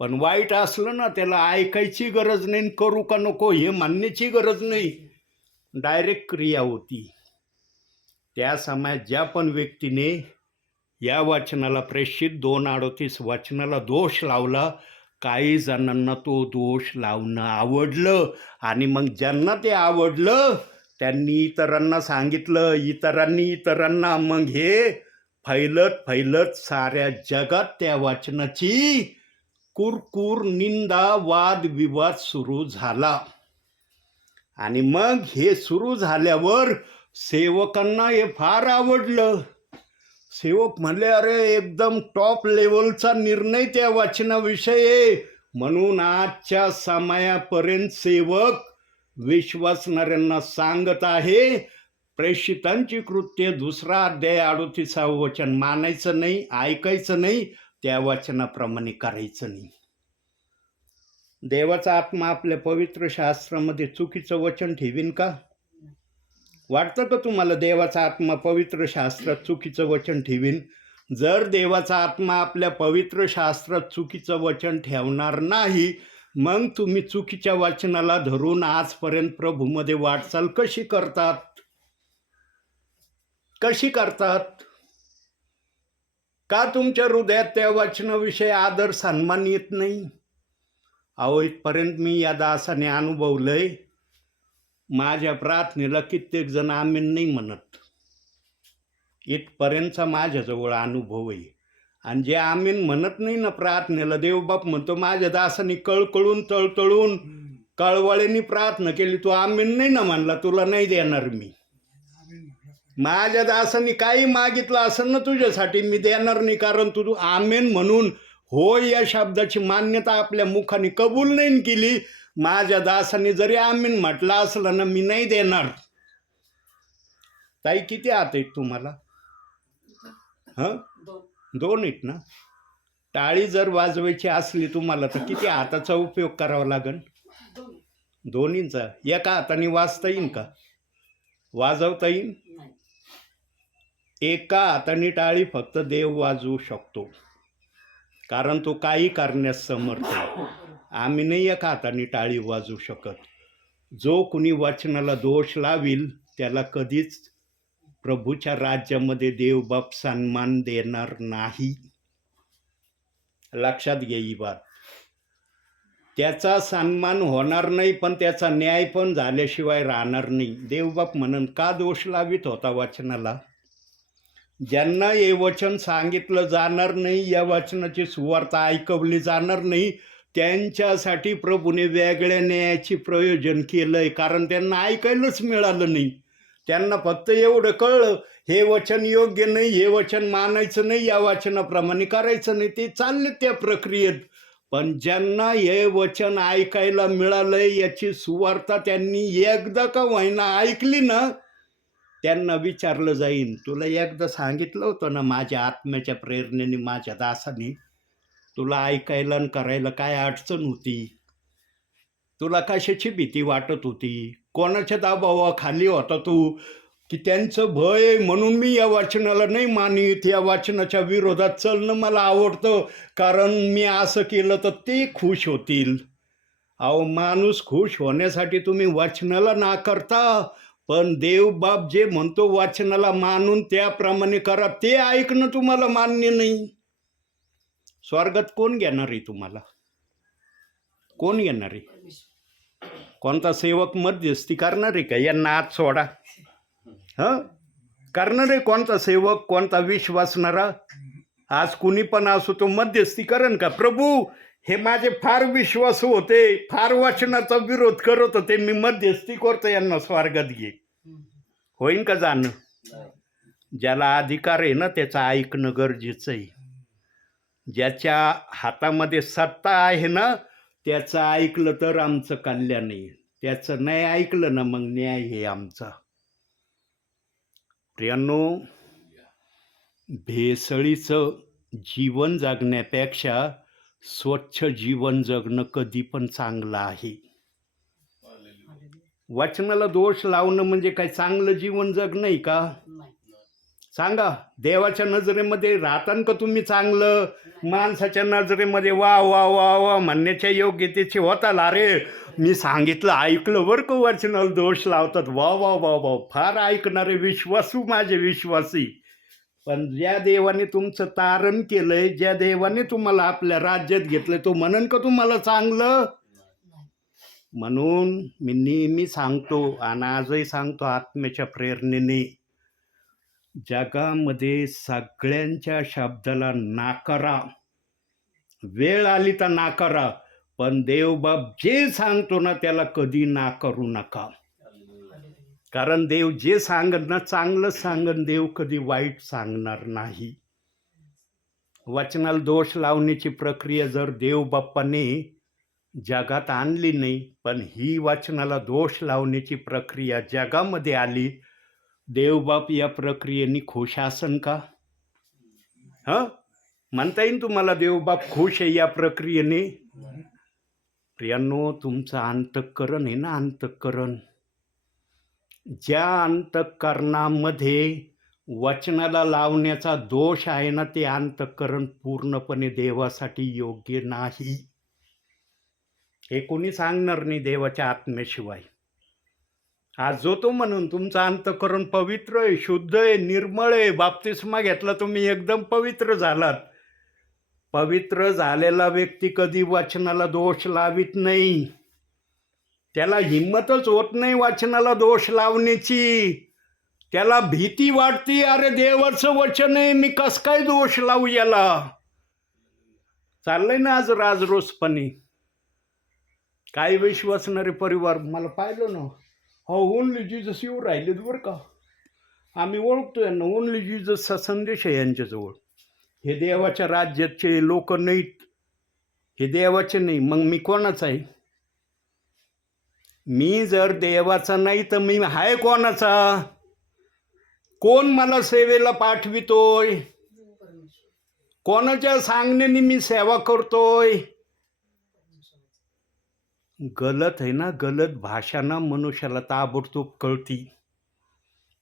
पण वाईट असलं ना त्याला ऐकायची गरज नाही, करू का नको हे म्हणण्याची गरज नाही, डायरेक्ट क्रिया होती. त्या समयात ज्या पण व्यक्तीने या वचनाला प्रेषित 2:38 वचनाला दोष लावला, काही जणांना तो दोष लावणं आवडलं. आणि मग ज्यांना ते आवडलं त्यांनी इतरांना सांगितलं, इतरांनी इतरांना. मग हे फैलत फैलत साऱ्या जगात त्या वचनाची कुरकुर, निंदा, वादविवाद सुरू झाला. आणि मग हे सुरू झाल्यावर सेवकांना हे फार आवडलं. सेवक म्हणले, अरे एकदम टॉप लेवलचा निर्णय त्या वचनाविषयी आहे. म्हणून आजच्या समयापर्यंत सेवक विश्वासणाऱ्यांना सांगत आहे, प्रेषितांची कृत्य 2 अध्याय 38 वचन मानायचं नाही, ऐकायचं नाही, त्या वचनाप्रमाणे करायचं नाही. देवाचा आत्मा आपल्या पवित्र शास्त्रामध्ये चुकीचं वचन ठेवीन का? वाटतं का तुम्हाला देवाचा आत्मा पवित्र शास्त्रात चुकीचं वचन ठेवीन? जर देवाचा आत्मा आपल्या पवित्र शास्त्रात चुकीचं वचन ठेवणार नाही, मग तुम्ही चुकीच्या वचनाला धरून आजपर्यंत प्रभूमध्ये वाटचाल कशी करतात? कशी करतात? का तुमच्या हृदयात त्या वचनाविषयी आदर सन्मान येत नाही? अहो, इथपर्यंत मी या दासाने अनुभवलंय, माझ्या प्रार्थनेला कित्येक जण आमीन नाही म्हणत. इथपर्यंतचा माझ्याजवळ अनुभव आहे. आणि जे आमीन म्हणत नाही ना प्रार्थनेला, देवबाप म्हणतो माझ्या दासाने कळकळून तळतळून कळवळीने प्रार्थना केली, तू आमीन नाही ना म्हणला, तुला नाही देणार मी. माझ्या दासाने काही मागितलं असेल ना तुझ्यासाठी, मी देणार नाही, कारण तू आमीन म्हणून हो या शब्दाची मान्यता आपल्या मुखाने कबूल नाही केली. माझ्या दासाने जरी आमीन म्हटलं असलं ना, मी नाही देणार. ताई, किती हात आहेत तुम्हाला? हं, 2 आहेत ना? टाळी जर वाजवायची असली तुम्हाला तर किती हाताचा उपयोग करावा लागेल? 2चा. एका हाताने वाजता येईन का? वाजवता येईन? एका हाताने टाळी फक्त देव वाजवू शकतो, कारण तो काही करण्यास समर्थ आहे. आम्ही नाही एका हाताने टाळी वाजवू शकत. जो कुणी वचनाला दोष लावील त्याला कधीच प्रभूच्या राज्यामध्ये देवबाप सन्मान देणार नाही. लक्षात घ्या ही बात. त्याचा सन्मान होणार नाही, पण त्याचा न्याय पण झाल्याशिवाय राहणार नाही. देवबाप म्हणून का दोष लावित होता वचनाला? ज्यांना हे वचन सांगितलं जाणार नाही, या वचनाची सुवार्ता ऐकवली जाणार नाही, त्यांच्यासाठी प्रभूने वेगळ्या न्यायाची प्रयोजन केलंय. कारण त्यांना ऐकायलाच मिळालं नाही. त्यांना फक्त एवढं कळलं, हे वचन योग्य नाही, हे वचन मानायचं नाही, या वचनाप्रमाणे करायचं नाही. ते चालले त्या प्रक्रियेत. पण ज्यांना हे वचन ऐकायला मिळालंय, याची सुवार्ता त्यांनी एकदा का होईना ऐकली ना, त्यांना विचारलं जाईन, तुला एकदा सांगितलं होतं ना माझ्या आत्म्याच्या प्रेरणेने, माझ्या दासाने, तुला ऐकायला आणि करायला काय अडचण होती? तुला कशाची भीती वाटत होती? कोणाच्या दबावाखाली होता तू? की त्यांचं भय आहे म्हणून मी या वचनाला नाही मानित, या वचनाच्या विरोधात चालणं मला आवडतं, कारण मी असं केलं तर ते खुश होतील. अहो, माणूस खुश होण्यासाठी तुम्ही वचनाला नाकारता. पण देव बाप जे म्हणतो वाचनाला मानून त्याप्रमाणे करा, ते ऐकणं तुम्हाला मान्य नाही. स्वर्गात कोण घेणार आहे तुम्हाला? कोण घेणार आहे? कोणता सेवक मध्यस्थी करणार आहे का? यांना आत सोडा. करणार आहे कोणता सेवक, कोणता विश्वासणारा? आज कुणी पण असो तो मध्यस्थी करेन का? प्रभू, हे माझे फार विश्वास होते, फार वचनाचा विरोध करत होते, मी मध्यस्थी करतो, यांना स्वर्गात घे. होईन का जाणं? ज्याला अधिकार आहे ना त्याचं ऐकणं गरजेचं आहे. ज्याच्या हातामध्ये सत्ता आहे ना त्याचं ऐकलं तर आमचं कल्याण आहे. त्याचं नाही ऐकलं ना मग न्याय हे आमचा. प्रियांनो, भेसळीचं जीवन जगण्यापेक्षा स्वच्छ जीवन जगणं कधी पण चांगलं आहे. वचनाला दोष लावणं म्हणजे काय चांगलं जीवन जगणं आहे का? सांगा, देवाच्या नजरेमध्ये राहतान का तुम्ही चांगलं? माणसाच्या नजरेमध्ये वा वा वा वा म्हणण्याच्या योग्यतेचे होताल. अरे मी सांगितलं ऐकलं बरं का, वचनाला दोष लावतात. वा वा वा वा, फार ऐकणारे विश्वासू माझे विश्वासी. पण ज्या देवाने तुमचं तारण केलंय, ज्या देवाने तुम्हाला आपल्या राज्यात घेतलंय, तो म्हणन का तुम्हाला चांगलं? म्हणून मी नेहमी सांगतो आणि आजही सांगतो आत्म्याच्या प्रेरणेने, जगामध्ये सगळ्यांच्या शब्दाला नाकारा. वेळ आली तर नाकारा, पण देवबाप जे सांगतो ना त्याला कधी नाकारू नका. कारण देव जे सांगन ना चांगलं सांगन, देव कधी वाईट सांगणार नाही. वचनाला दोष लावण्याची प्रक्रिया जर देवबाप्पाने जगात आणली नाही, पण ही वचनाला दोष लावण्याची प्रक्रिया जगामध्ये आली, देवबाप या प्रक्रियेने खुश असन का? म्हणता येईल तुम्हाला देवबाप खुश आहे या प्रक्रियेने? प्रियांनो, तुमचं अंतःकरण आहे ना, अंतःकरण, ज्या अंतःकरणामध्ये वचनाला लावण्याचा दोष आहे ना, ते अंतःकरण पूर्णपणे देवासाठी योग्य नाही. हे कोणी सांगणार नाही देवाच्या आत्म्याशिवाय. आज जो तो म्हणून तुमचं अंतःकरण पवित्र आहे, शुद्ध आहे, निर्मळ आहे, बाप्तिस्मा घेतला तुम्ही एकदम पवित्र झालात. पवित्र झालेला व्यक्ती कधी वचनाला दोष लावित नाही. त्याला हिंमतच होत नाही वचनाला दोष लावण्याची. त्याला भीती वाटते, अरे देवाचं वचन आहे, मी कस काय दोष लावू याला. चाललंय ना आज राजरोसपणे. काय विश्वासणारे परिवार मला पाहिलं ना, ओनली जीजस येऊ राहिलेत बरं का. आम्ही ओळखतो यांना, ओनली जीजसचा संदेश आहे यांच्याजवळ. हे देवाच्या राज्याचे लोक नाहीत, हे देवाचे नाही. मग मी कोणाचा आहे? मी जर देवाचा नाही तर मी आहे कोणाचा? कोण मला सेवेला पाठवितोय? कोणाच्या सांगण्याने मी सेवा करतोय? गलत आहे ना, गलत भाषा ना मनुष्याला ताबडतोब कळती.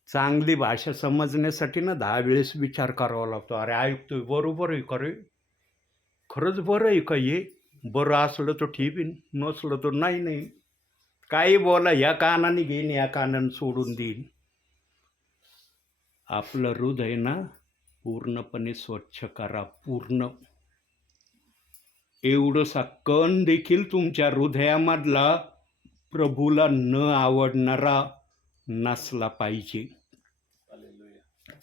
चांगली भाषा समजण्यासाठी ना 10 वेळेस विचार करावा लागतो. अरे ऐकतोय, बरोबर आहे का रे? खरंच बरं आहे का? हे बरं असलं तर ठीक आहे, नसलं तर नाही नाही. काही बोला, ह्या कानाने घेईन, या कानाने सोडून देईन. आपलं हृदय ना पूर्णपणे स्वच्छ करा, पूर्ण. एवढंसा कण देखील तुमच्या हृदयामधला प्रभूला न आवडणारा नसला पाहिजे.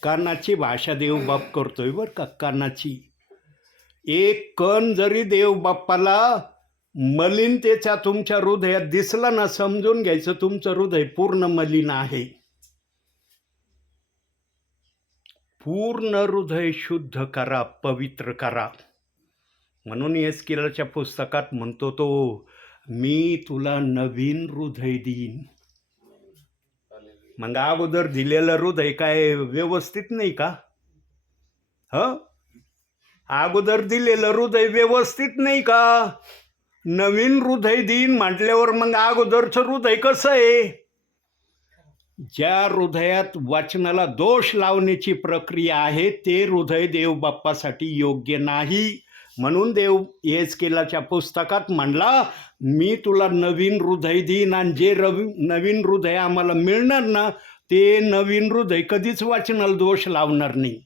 कानाची भाषा देवबाप करतोय बरं का, कानाची. एक कण जरी देवबाप्पाला मलिनतेचा तुमच्या हृदयात दिसला ना, समजून घ्यायचं तुमचं हृदय पूर्ण मलिन आहे. पूर्ण हृदय शुद्ध करा, पवित्र करा. म्हणून एस्केलच्या पुस्तकात म्हणतो तो, मी तुला नवीन हृदय देईन. मग अगोदर दिलेलं हृदय काय व्यवस्थित नाही का? अगोदर दिलेलं हृदय व्यवस्थित नाही का? नवीन हृदय देईन म्हटल्यावर मग अगोदरचं हृदय कसं आहे? ज्या हृदयात वचनाला दोष लावण्याची प्रक्रिया आहे ते हृदय देवबाप्पासाठी योग्य नाही. म्हणून देव एहेजकेलाच्या पुस्तकात म्हणला, मी तुला नवीन हृदय देईन, आणि जे नवीन हृदय आम्हाला मिळणार ना, ते नवीन हृदय कधीच वाचनाला दोष लावणार नाही.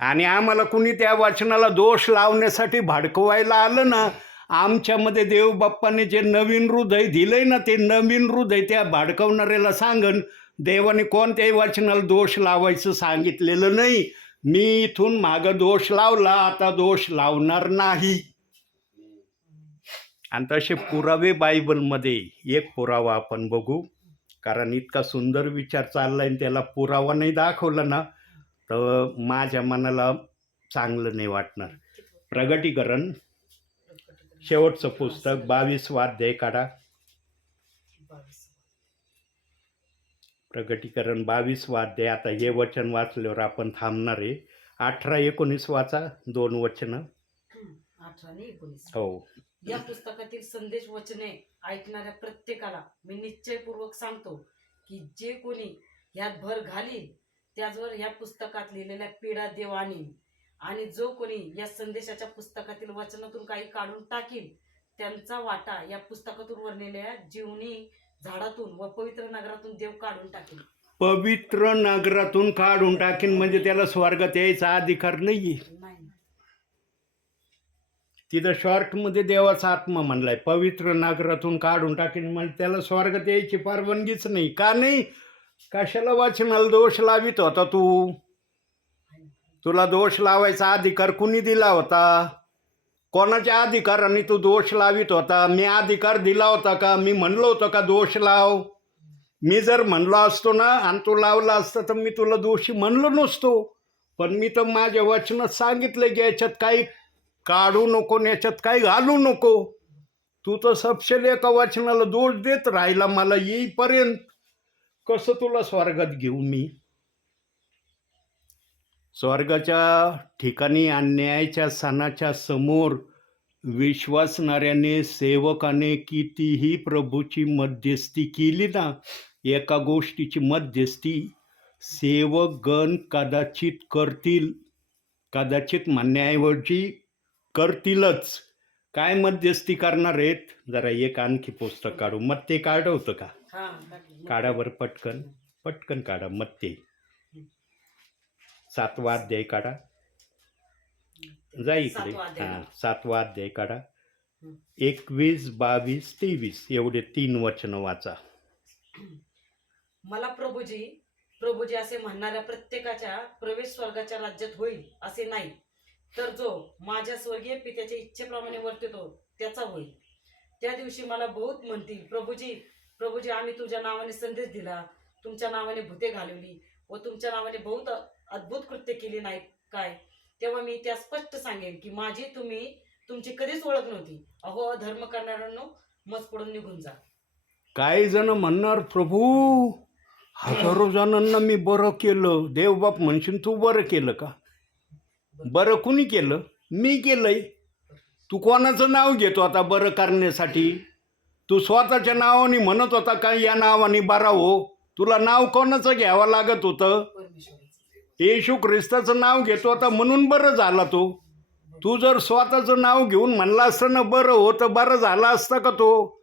आणि आम्हाला कुणी त्या वाचनाला दोष लावण्यासाठी भाडकवायला आलं ना, आमच्यामध्ये देव बाप्पाने जे नवीन हृदय दिलंय ना, ते नवीन हृदय त्या भाडकवणाऱ्याला सांगन, देवाने कोणत्याही वाचनाला दोष लावायचं सांगितलेलं नाही. मी इथून मागं दोष लावला, आता दोष लावणार नाही. आणि तसे पुरावे बायबलमध्ये एक पुरावा आपण बघू, कारण इतका सुंदर विचार चाललाय आणि त्याला पुरावा नाही दाखवला ना, तर माझ्या मनाला चांगलं नाही वाटणार. प्रगटीकरण शेवटचं पुस्तक 22 अध्याय काढा. प्रगटीकरण 22 अध्याय. आता हे वचन वाचल्यावर आपण थांबणार आहे. 18-19 वाचा, 2 वचन. 18 आणि 19. हो. या पुस्तकातील संदेश वचने ऐकणाऱ्या प्रत्येकाला मी निश्चयपूर्वक सांगतो की जे कोणी यात भर घालील त्याचवर या पुस्तकात लिहिलेल्या पीडा देव आणीन, आणि जो कोणी या संदेशाच्या पुस्तकातील वचनातून काही काढून टाकील त्यांचा वाटा या पुस्तकातून वर्णिलेल्या जीवनी झाडातून व पवित्र नगरातून देव काढून टाकेल. पवित्र नगरातून काढून टाकीन म्हणजे त्याला स्वर्गात यायचा अधिकार नाहीये. नाही. तिथं शॉर्टमध्ये देवाचा आत्मा म्हणलाय, पवित्र नगरातून काढून टाकीन म्हणजे त्याला स्वर्गात यायची परवानगीच नाही. का नाही? कशाला वाचनाला दोष लावित होता तू? तुला दोष लावायचा अधिकार कुणी दिला होता? कोणाच्या अधिकाराने तू दोष लावित होता? मी अधिकार दिला होता का? मी म्हणलो होतो का दोष लाव? मी जर म्हणलो असतो ना आणि तू लावला असतं तर मी तुला दोषी म्हणलो नसतो. पण मी तर माझ्या वचनात सांगितलं की याच्यात काही काढू नको, याच्यात काही घालू नको. तू तर सपशेल एका वचनाला दोष देत राहिला मला येईपर्यंत. कसं तुला स्वर्गात घेऊ मी? स्वर्गाच्या ठिकाणी अन्यायाच्या सणाच्या समोर विश्वासणाऱ्याने सेवकाने कितीही प्रभूची मध्यस्थी केली ना, एका गोष्टीची मध्यस्थी सेवक गण कदाचित करतील, कदाचित म्हणण्याऐवजी करतीलच. काय मध्यस्थी करणार आहेत? जरा एक आणखी पुस्तक काढू. मत्ते काढवतं का? हा, काढा बरं, पटकन पटकन काढा. मत्ते 7 अध्याय काढा. जा इकडे. 7 अध्याय काढा. 21, 22, 23 एवढे 3 वचन वाचा. मला प्रभुजी असे म्हणणाऱ्या प्रत्येकाच्या प्रवेश स्वर्गाच्या राज्यात होईल असे नाही, तर जो माझ्या स्वर्गीय पित्याच्या इच्छेप्रमाणे वर्तितो त्याचा होईल. त्या दिवशी मला बहुत म्हणतील, प्रभुजी आम्ही तुझ्या नावाने संदेश दिला, तुमच्या नावाने भूते घालवली व तुमच्या नावाने बहुत अद्भुत कृत्य केली नाही काय? तेव्हा मी त्या स्पष्ट सांगेन की तुमची कधीच ओळख नव्हती. अहो अधर्म करणाऱ्यांनो, मज पडून निघून जा. काही जण म्हणणार, प्रभू हजारो जणांना मी बरं केलं. देवबाप म्हणशील तू बरं केलं का? बरं कुणी केलं? मी केलंय. तू कोणाचं नाव घेतो आता बरं करण्यासाठी? तू स्वतःच्या नावाने म्हणत होता का या नावाने बरा हो? तुला नाव कोणाचं घ्यावं लागत होतं? येशू ख्रिस्ताचं नाव घेतो आता म्हणून बरं झाला तो. तू जर स्वतःचं नाव घेऊन म्हणला असतं ना बरं होतं, बरं झाला असतं का तो?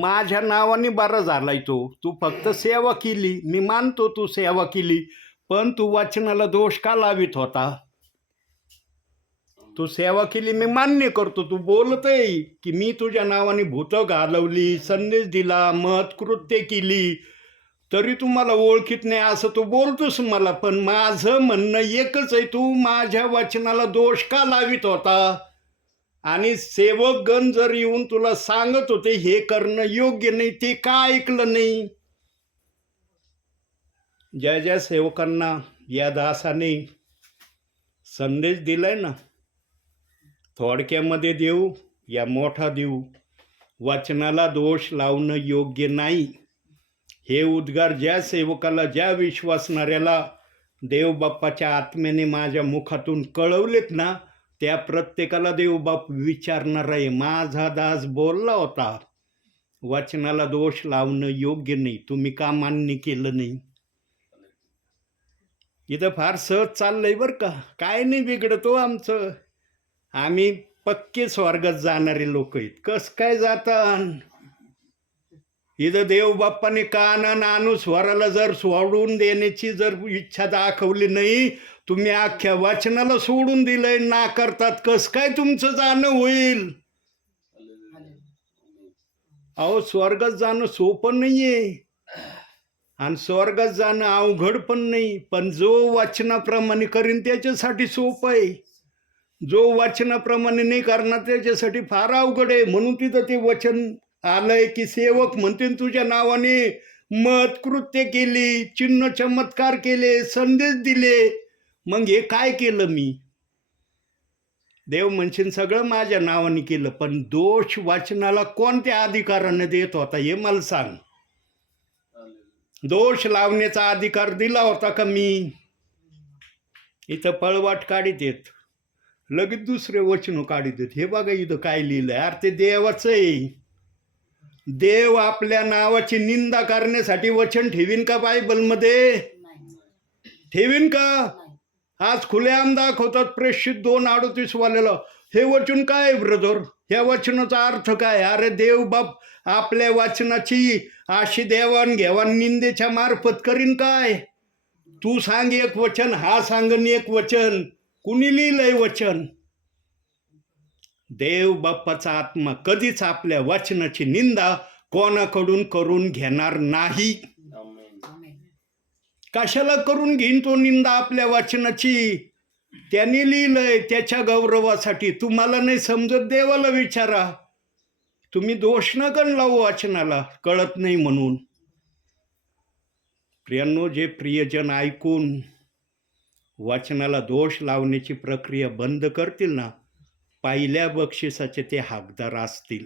माझ्या नावाने बरं झालाय तो. तू फक्त सेवा केली, मी मानतो तू सेवा केली, पण तू वचनाला दोष का लावित होता? तू सेवा केली मी मान्य करतो. तू बोलतय की मी तुझ्या नावाने भूतं घालवली, संदेश दिला, मत कृत्य केली, तरी तू मला ओळखीत नाही असं तू बोलतोस मला. पण माझं म्हणणं एकच आहे, तू माझ्या वचनाला दोष का लावित होता? आणि सेवक गण जर येऊन तुला सांगत होते हे करणं योग्य नाही, ते का ऐकलं नाही? ज्या ज्या सेवकांना या दासाने संदेश दिलाय ना, थोडक्यामध्ये देव या मोठा देव वचनाला दोष लावणं योग्य नाही. हे उद्गार ज्या सेवकाला, ज्या विश्वासणाऱ्याला देवबाप्पाच्या आत्म्याने माझ्या मुखातून कळवलेत ना, त्या प्रत्येकाला देवबाप विचारणार आहे, माझा दास बोलला होता वचनाला दोष लावणं योग्य नाही, तुम्ही का मान्य केलं नाही? इथं फार सहज चाललंय बरं का, काय नाही बिघडतो आमचं. आम्ही पक्के स्वर्गात जाणारे लोक आहेत. कस काय जातात? इथं देव बाप्पाने काना अनुस्वाराला जर सोडून देण्याची जर इच्छा दाखवली नाही, तुम्ही अख्ख्या वचनाला सोडून दिलंय, नाकारतात, कस काय तुमचं जाणं होईल? अहो, स्वर्गात जाणं सोपं नाहीये आणि स्वर्गात जाणं अवघड पण नाही, पण जो वचनाप्रमाणे करीन त्याच्यासाठी सोपं आहे. जो वचनाप्रमाणे नाही करणार त्याच्यासाठी फार अवघड आहे. म्हणून तिथं ते वचन आलंय की सेवक म्हणतील तुझ्या नावाने मत कृत्य केली, चिन्ह चमत्कार केले, संदेश दिले. मग हे काय केलं मी? देव म्हणशील सगळं माझ्या नावाने केलं, पण दोष वाचनाला कोणत्या अधिकाराने देत होता हे मला सांग. दोष लावण्याचा अधिकार दिला होता का मी? इथं पळवाट काढीत येत, लगेच दुसरे वचन काढीत येत. हे बघा इथं काय लिहिलंय, अरे ते देवाचं आहे. देव आपल्या नावाची निंदा करण्यासाठी वचन ठेवीन का बायबलमध्ये? ठेवीन का? आज खुलेआम दाखवतात प्रेषित 2:38 वाल्याला. हे वचन काय ब्रदर? ह्या वचनाचा अर्थ काय? अरे देव बाप आपल्या वचनाची अशी देवाणघेवाण निंदेच्या मार्फत करीन काय? तू सांग एक वचन, हा सांगन एक वचन. कुणी लिहिलंय वचन? देव बाप्पाचा आत्मा कधीच आपल्या वचनाची निंदा कोणाकडून करून घेणार नाही. कशाला करून घेईन तो निंदा आपल्या वचनाची? त्याने लिहिलंय त्याच्या गौरवासाठी. तुम्हाला नाही समजत, देवाला विचारा. तुम्ही दोष नका लावू वचनाला, कळत नाही म्हणून. प्रियांनो, जे प्रियजन ऐकून वचनाला दोष लावण्याची प्रक्रिया बंद करतील ना, पहिल्या बक्षिसाचे ते हकदार असतील.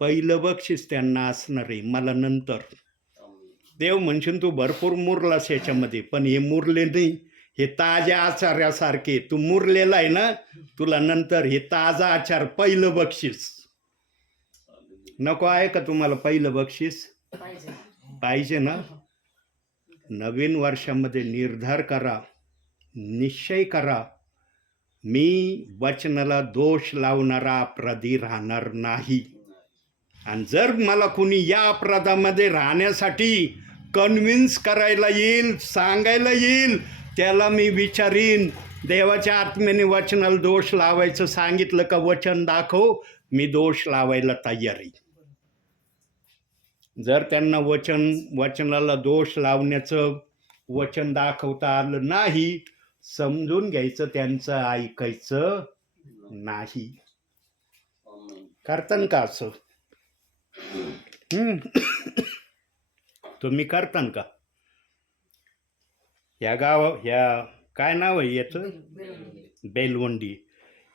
पहिलं बक्षीस त्यांना असणार आहे, मला नंतर. देव म्हणशील तू भरपूर मुरलास याच्यामध्ये, पण हे मुरले नाही. हे ताज्या आचार्यासारखे तू मुरलेला आहे ना, तुला नंतर हे ताजा आचार, पहिलं बक्षीस. नको आहे का तुम्हाला पहिलं बक्षीस? पाहिजे ना? नवीन वर्षामध्ये निर्धार करा, निश्चय करा, मी वचनाला दोष लावणारा अपराधी राहणार नाही. आणि जर मला कुणी या अपराधामध्ये राहण्यासाठी कन्व्हिन्स करायला येईल, सांगायला येईल, त्याला मी विचारीन, देवाच्या आत्म्याने वचनाला दोष लावायचं सांगितलं का वचन दाखव, मी दोष लावायला तयार आहे. जर त्यांना वचनाला दोष लावण्याचं वचन दाखवता आलं नाही, समजून घ्यायचं, त्यांचं ऐकायचं नाही. करतान का असं? तुम्ही करतान का? ह्या ह्या काय नाव आहे याचं? बेलवंडी.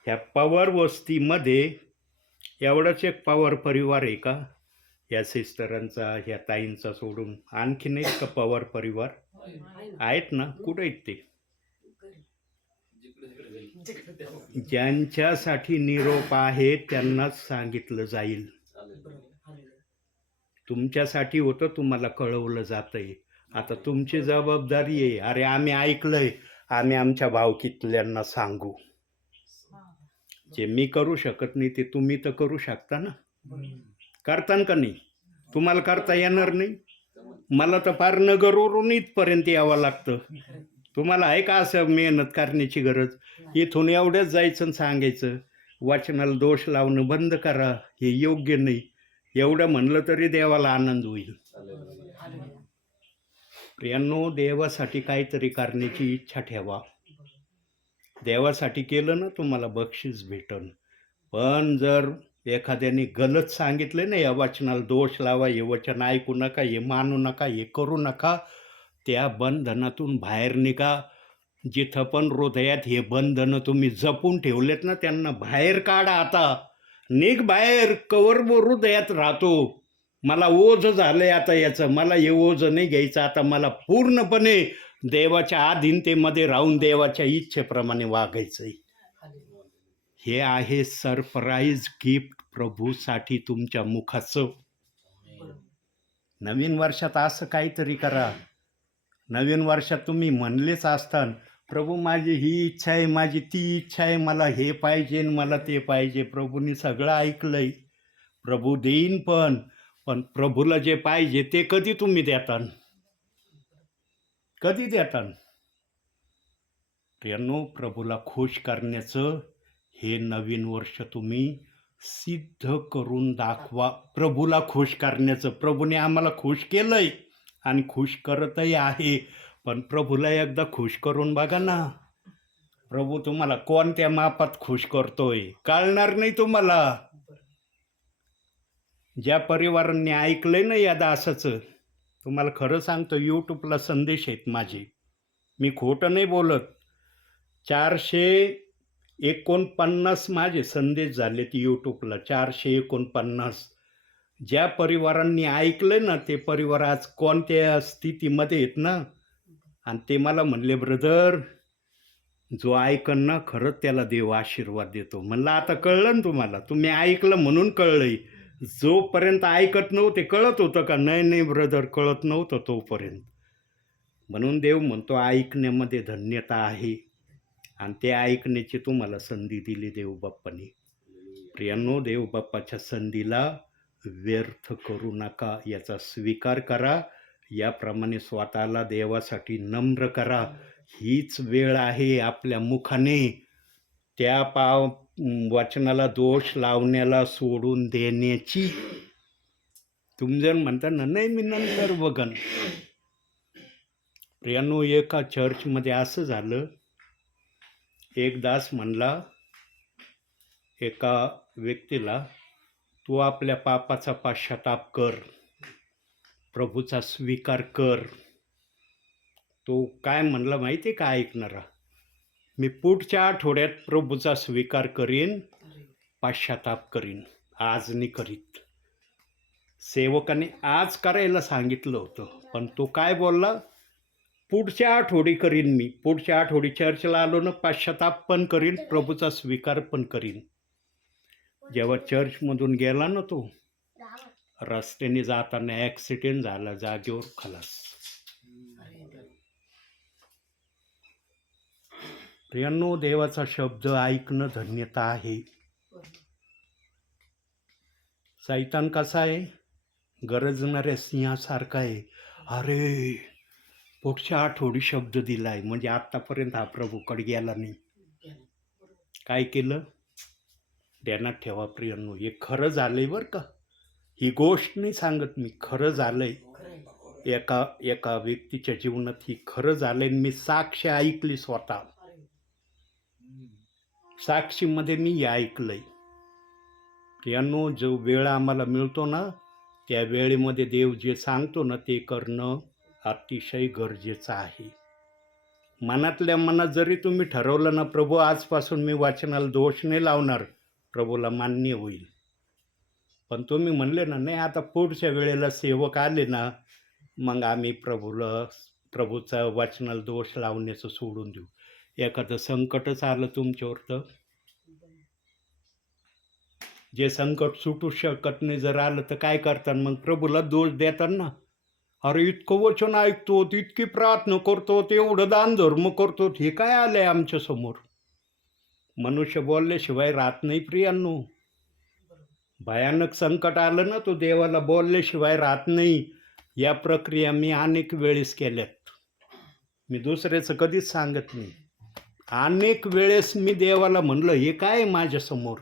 ह्या पवार वस्तीमध्ये एवढाच एक पवार परिवार आहे का? या सिस्टरांचा, ह्या ताईंचा सोडून आणखीन एक का पवार परिवार आहेत ना? कुठे आहेत ते? ज्यांच्यासाठी निरोप आहे त्यांनाच सांगितलं जाईल. तुमच्यासाठी होतं, तुम्हाला कळवलं जातंय. आता तुमची जबाबदारी आहे. अरे आम्ही ऐकलंय, आम्ही आमच्या भावकीतल्यांना सांगू. जे मी करू शकत नाही ते तुम्ही तर करू शकता ना. करतान का नाही? तुम्हाला करता येणार नाही? मला तर फार नगरवरून इथपर्यंत यावं लागतं. तुम्हाला आहे का असं मेहनत करण्याची गरज? इथून एवढंच जायचं आणि सांगायचं वचनाला दोष लावणं बंद करा, हे योग्य नाही. एवढं म्हणलं तरी देवाला आनंद होईल. प्रियांनो, देवासाठी काहीतरी करण्याची इच्छा ठेवा. देवासाठी केलं ना, तुम्हाला बक्षीस भेटन. पण जर एखाद्याने गलत सांगितलं ना, या वचनाला दोष लावा, हे वचन ऐकू नका, हे मानू नका, हे करू नका, त्या बंधनातून बाहेर निघा. जिथं पण हृदयात हे बंधनं तुम्ही जपून ठेवलेत ना, त्यांना बाहेर काढा. आता निघ बाहेर. कवर हृदयात राहतो. मला ओझ झालंय आता याचं, मला हे ओझ नाही घ्यायचं. आता मला पूर्णपणे देवाच्या अधीनतेमध्ये राहून देवाच्या इच्छेप्रमाणे वागायचंय. हे आहे सरप्राईज गिफ्ट प्रभूसाठी तुमच्या मुखाचं. नवीन वर्षात असं काहीतरी करा. नवीन वर्षात तुम्ही म्हणलेच असतान प्रभू माझी ही इच्छा आहे, माझी ती इच्छा आहे, मला हे पाहिजे आणि मला ते पाहिजे. प्रभूंनी सगळं ऐकलंय. प्रभू देईन पण प्रभूला जे पाहिजे ते कधी तुम्ही देतान? कधी देतान? प्रियांनो, प्रभूला खुश करण्याचं हे नवीन वर्ष तुम्ही सिद्ध करून दाखवा. प्रभूला खुश करण्याचं. प्रभूने आम्हाला खुश केलंय आणि खुश करतही आहे. पण प्रभूला एकदा खुश करून बघा ना. प्रभू तुम्हाला कोणत्या मापात खुश करतोय कळणार नाही तुम्हाला. ज्या परिवारांनी ऐकलंय ना या दासाचं, तुम्हाला खरं सांगतो, यूट्यूबला संदेश आहेत माझे, मी खोटं नाही बोलत. 449 माझे संदेश झालेत यूट्यूबला. 449. ज्या परिवारांनी ऐकलं ना ते परिवार आज कोणत्या स्थितीमध्ये आहेत ना. आणि ते मला म्हणले, ब्रदर जो ऐकन ना खरंच त्याला देव आशीर्वाद देतो. म्हणलं आता कळलं ना तुम्हाला, तुम्ही ऐकलं म्हणून कळलंय. जोपर्यंत ऐकत नव्हते कळत होतं का? नाही ब्रदर, कळत नव्हतं तोपर्यंत. म्हणून देव म्हणतो ऐकण्यामध्ये धन्यता आहे. आणि ते ऐकण्याची तुम्हाला संधी दिली देवबाप्पांनी. प्रियांनो, देवबाप्पाच्या संधीला व्यर्थ करू नका. याचा स्वीकार करा. याप्रमाणे स्वतःला देवासाठी नम्र करा. हीच वेळ आहे आपल्या मुखाने त्या वचनाला दोष लावण्याला सोडून देण्याची. तुम्ही जर म्हणता ना, नाही मी नंतर बघन. प्रियांनो, एका चर्चमध्ये असं झालं, एक दास म्हणला एका व्यक्तीला, तू आपल्या पापाचा पश्चाताप कर, प्रभूचा स्वीकार कर. तो काय म्हणला माहिती आहे का ऐकणारा? मी पुढच्या आठवड्यात प्रभूचा स्वीकार करीन, पश्चाताप करीन, आज नाही करीत. सेवकाने आज करायला सांगितलं होतं, पण तो काय बोलला? पुढच्या आठवडी करीन मी. पुढच्या आठवडी चर्चला आलो ना, पश्चाताप पण करीन, प्रभूचा स्वीकार पण करीन. जेव्हा चर्चमधून गेला ना तो, रस्त्याने जाताना ॲक्सिडेंट झाला, जागेवर खलास. प्रियांनो, देवाचा शब्द ऐकणं धन्यता आहे. सैतान कसा आहे? गरजणाऱ्या सिंहासारखा आहे. अरे पुढच्या आठवडी शब्द दिलाय म्हणजे आत्तापर्यंत हा प्रभूकडे गेला नाही. काय केलं? ध्यानात ठेवा प्रियांनो, हे खरं झालंय बरं का. ही गोष्ट नाही सांगत मी, खरं झालंय. एका व्यक्तीच्या जीवनात ही खरं झालंय. मी साक्ष ऐकली स्वतः. साक्षीमध्ये मी हे ऐकलंय. प्रियांनो, जो वेळ आम्हाला मिळतो ना, त्या वेळेमध्ये देव जे सांगतो ना ते करणं अतिशय गरजेचं आहे. मनातल्या मनात जरी तुम्ही ठरवलं ना, प्रभू आजपासून मी वाचनाला दोष नाही लावणार, प्रभूला मान्य होईल. पण तुम्ही म्हणले ना, नाही आता पुढच्या वेळेला सेवक आले ना, मग आम्ही प्रभूचा वाचनाला दोष लावण्याचं सोडून देऊ. एखादं संकटच आलं तुमच्यावर, तर जे संकट सुटू शकत नाही जर आलं तर काय करतात? मग प्रभूला दोष देतात ना. अरे इतकं वचन ऐकतो, इतकी प्रार्थना करतो, एवढं दान धर्म करतो, हे काय आलंय आमच्या समोर? मनुष्य बोलल्याशिवाय राहत नाही प्रियांनो. भयानक संकट आलं ना, तो देवाला बोलल्याशिवाय राहत नाही. या प्रक्रिया मी अनेक वेळेस केल्यात. मी दुसऱ्याचं कधीच सांगत नाही. अनेक वेळेस मी देवाला म्हणलं हे काय माझ्यासमोर.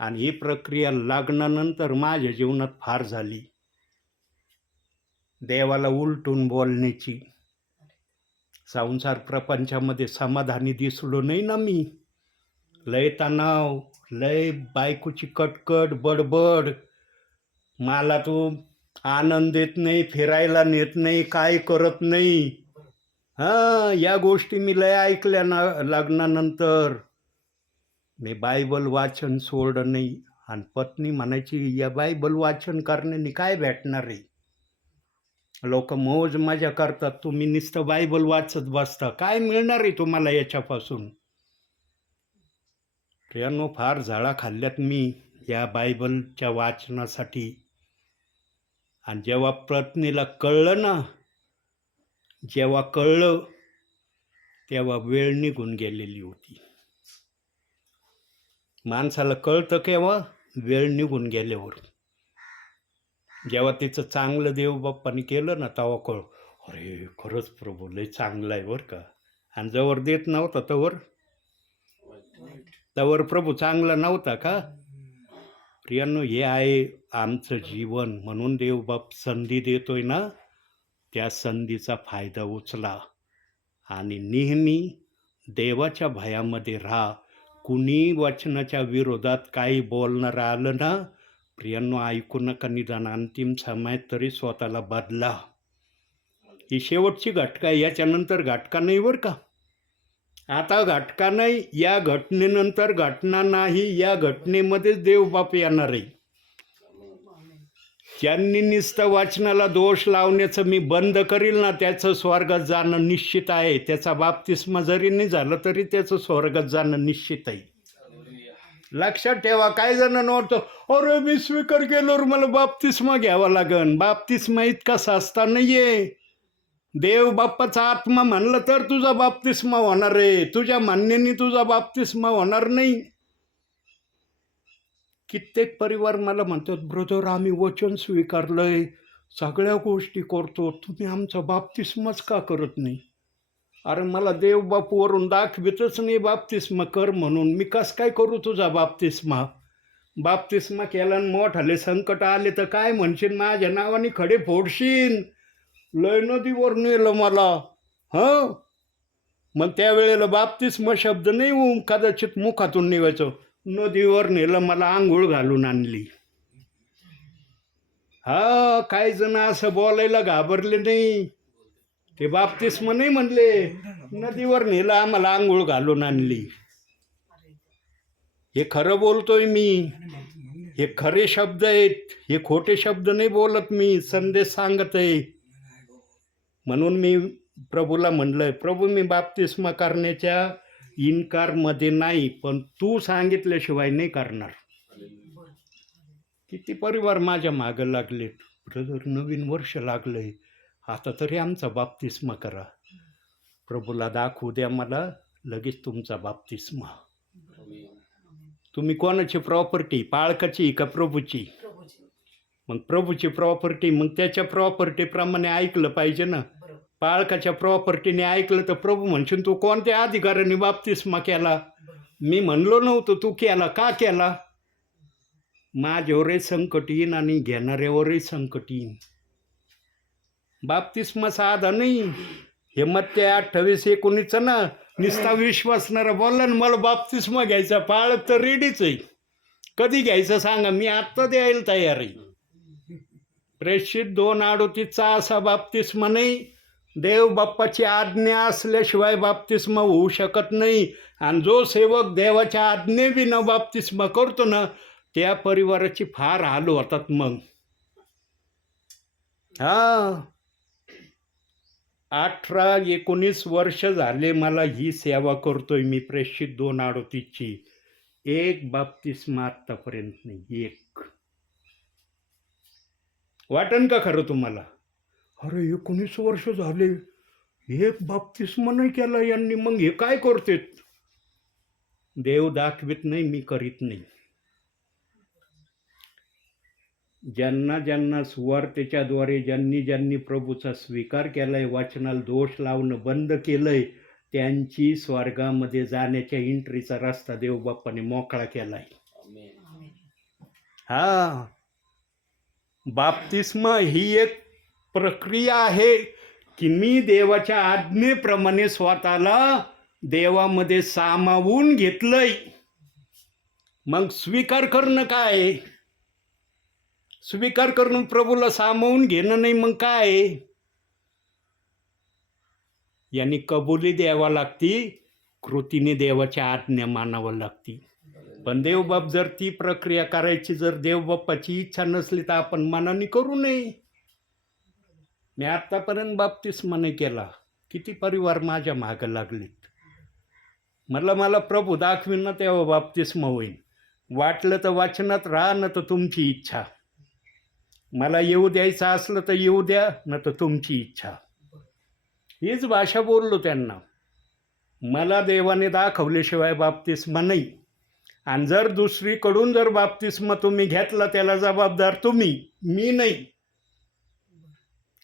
आणि ही प्रक्रिया लग्नानंतर माझ्या जीवनात फार झाली. देवाला उलटून बोलण्याची. संसार प्रपंचामध्ये समाधानी दिसलो नाही ना मी. लय तणाव, लय बायकोची कटकट बडबड, मला तू आनंद देत नाही, फिरायला नेत नाही, काय करत नाही. या गोष्टी मी लय ऐकल्या ना लग्नानंतर. मी बायबल वाचन सोडलं नाही. आणि पत्नी म्हणायची, या बायबल वाचन करण्याने काय भेटणार आहे? लोक मौज मजा करतात, तुम्ही नुसतं बायबल वाचत बसता, काय मिळणार आहे तुम्हाला याच्यापासून? प्रियांनो, फार झळा खाल्ल्यात मी या बायबलच्या वाचनासाठी. आणि जेव्हा पत्नीला कळलं ना, जेव्हा कळलं तेव्हा वेळ निघून गेलेली होती. माणसाला कळतं केव्हा? वेळ निघून गेल्यावर. जेव्हा तिचं चांगलं देवबाप्पाने केलं ना तेव्हा कळ, अरे खरंच प्रभू लय चांगलं आहे बरं का. आणि जवळ देत नव्हता तवर प्रभू चांगला नव्हता का? प्रियांनो, हे आहे आमचं जीवन. म्हणून देवबाप संधी देतोय ना, त्या संधीचा फायदा उचला आणि नेहमी देवाच्या भयामध्ये राहा. कुणी वचनाच्या विरोधात काही बोलणारं आलं ना, प्रियांनो ऐकू नका. निदान अंतिम समयात तरी स्वतःला बदला. ही शेवटची घटका आहे, याच्यानंतर घटका नाही बरं का. आता घटका नाही, या घटनेनंतर घटना नाही. या घटनेमध्येच देवबाप येणार आहे. ज्यांनी नुसतं वाचनाला दोष लावण्याचं मी बंद करील ना, त्याचं स्वर्गात जाणं निश्चित आहे. त्याचा बाप्तिस्मा जरी नाही झालं तरी त्याचं स्वर्गात जाणं निश्चित आहे. लक्षात ठेवा. काय जण नव्हतं, अरे मी स्वीकार केल्यावर मला बाप्तिस्मा घ्यावा लागन. बाप्तिस्मा इतका सस्ता नाहीये. देव बाप्पाचा आत्मा म्हणलं तर तुझा बाप्तिस्मा होणार आहे. तुझ्या म्हणण्याने तुझा बाप्तिस्मा होणार नाही. कित्येक परिवार मला म्हणतात, ब्रदर आम्ही वचन स्वीकारलंय, सगळ्या गोष्टी करतो, तुम्ही आमचा बाप्तिस्माच का करत नाही? अरे मला देव बापूवरून दाखवितच नाही बाप्तिस्मा कर म्हणून. मी कस काय करू तुझा बाप्तिस्मा? बाप्तिस्मा केला आणि मोठाले संकट आले तर काय म्हणशील? माझ्या नावाने खडे फोडशील. लय नदीवर नेलं मला. हं, मग त्यावेळेला बाप्तिस्मा शब्द नाही कदाचित मुखातून निघायचं. नदीवर नेलं मला, आंघोळ घालून आणली. हा, काही जण असं बोलायला घाबरले नाही. ते बाप्तिस्मा नाही म्हणले, नदीवर नेलं आम्हाला, आंघोळ घालून आणली. हे खरं बोलतोय मी. हे खरे शब्द आहेत. हे खोटे शब्द नाही बोलत मी. संदेश सांगत आहे. म्हणून मी प्रभूला म्हणलंय, प्रभू मी बाप्तिस्मा करण्याच्या इन्कारमध्ये नाही, पण तू सांगितल्याशिवाय नाही करणार. किती परिवार माझ्या मागं लागलेत, ब्रदर नवीन वर्ष लागलंय, आता तरी आमचा बाप्तिस्मा करा. प्रभूला दाखवू द्या मला लगेच तुमचा बाप्तिस्मा. तुम्ही कोणाची प्रॉपर्टी? पाळकाची का प्रभूची? मग प्रभूची प्रॉपर्टी, मग त्याच्या प्रॉपर्टीप्रमाणे ऐकलं पाहिजे ना. पाळकाच्या प्रॉपर्टीने ऐकलं तर प्रभू म्हणशील तू कोणत्या अधिकाराने बाप्तिस्मा केला? मी म्हणलो नव्हतं, तू केला. का केला? माझ्यावरही संकट येईन आणि घेणाऱ्यावरही संकट येईन. बाप्तिस्मा साधा नाही. हे मत्ते 28:19 ना, निस्ता विश्वासणारा बोलला ना मला बाप्तिस्मा घ्यायचा. पाळक तर रेडीच आहे. कधी घ्यायचं सांगा, मी आत्ता द्यायला तयार आहे. प्रेषित 2:38 असा बाप्तिस्मा नाही. देव बाप्पाची आज्ञा असल्याशिवाय बाप्तिस्मा होऊ शकत नाही. आणि जो सेवक देवाच्या आज्ञेविना बाप्तिस्मा करतो ना, त्या परिवाराची फार हाल होतात. मग 18-19 वर्ष झाले मला ही सेवा करतोय मी. प्रेषित 2:38 एक बाप्तिस्मा आत्तापर्यंत नाही. एक. वाटन का खरं तुम्हाला? अरे 19 वर्ष झाले, एक बाप्तिस्मा नाही केला यांनी, मग हे काय करतेत? देव दाखवित नाही, मी करीत नाही. ज्यांना ज्यांना सुवार्तेच्याद्वारे ज्यांनी ज्यांनी प्रभूचा स्वीकार केलाय, वाचनाला दोष लावणं बंद केलंय, त्यांची स्वर्गामध्ये जाण्याच्या एंट्रीचा रस्ता देवबाप्पाने मोकळा केलाय. हा, बाप्तिस्मा ही एक प्रक्रिया आहे की मी देवाच्या आज्ञेप्रमाणे स्वतःला देवामध्ये सामावून घेतलंय. मग स्वीकार करणं काय? स्वीकार करून प्रभूला सामावून घेणं नाही, मग काय? यांनी कबुली द्यावा लागती, कृतीने देवाच्या आज्ञा मानावं लागती. पण देवबाप जर ती प्रक्रिया करायची, जर देवबाप्पाची इच्छा नसली तर आपण मनाने करू नये. मी आत्तापर्यंत बाप्तिस्मा नाही केला. किती परिवार माझ्या मागं लागलेत. मला प्रभू दाखवीन ना तेव्हा बाप्तिस्मा होईल. वाटलं तर वाचनात राहा, ना तर तुमची इच्छा. मला येऊ द्यायचं असलं तर येऊ द्या, ना तर तुमची इच्छा. हीच भाषा बोललो त्यांना. मला देवाने दाखवल्याशिवाय बाप्तिस्मा नाही. आणि जर दुसरीकडून जर बाप्तिस्मा तुम्ही घेतला त्याला जबाबदार तुम्ही, मी नाही.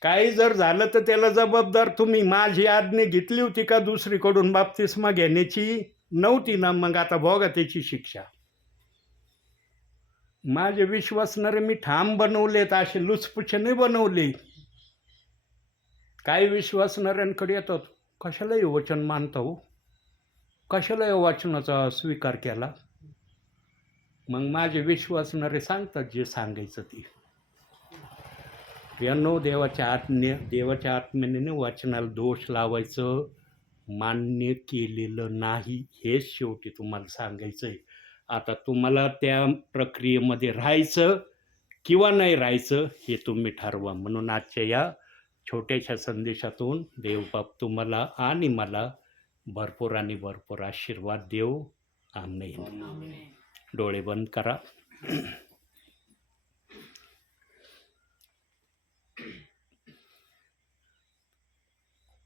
काही जर झालं तर त्याला जबाबदार तुम्ही. माझी आज्ञा घेतली होती का दुसरीकडून बाप्तिस्मा घेण्याची? नव्हती ना. मग आता भोगा त्याची शिक्षा. माझे विश्वासणारे मी ठाम बनवलेत, असे लुचपुचे नाही बनवले. काही विश्वासणाऱ्यांकडे येतात, कशाला हे वचन मानता हो, कशाला या वचनाचा स्वीकार केला? मग माझे विश्वासणारे सांगतात जे सांगायचं ते. यांनो, देवाच्या आत्म्याने वचनाला दोष लावायचं मान्य केलेलं नाही, हेच शेवटी तुम्हाला सांगायचं आहे. आता तुम्हाला त्या प्रक्रियेमध्ये राहायचं किंवा नाही राहायचं हे तुम्ही ठरवा. म्हणून आजच्या या छोट्याशा संदेशातून देवबाप तुम्हाला आणि मला भरपूर आणि भरपूर आशीर्वाद देव. आमेन. डोळे बंद करा.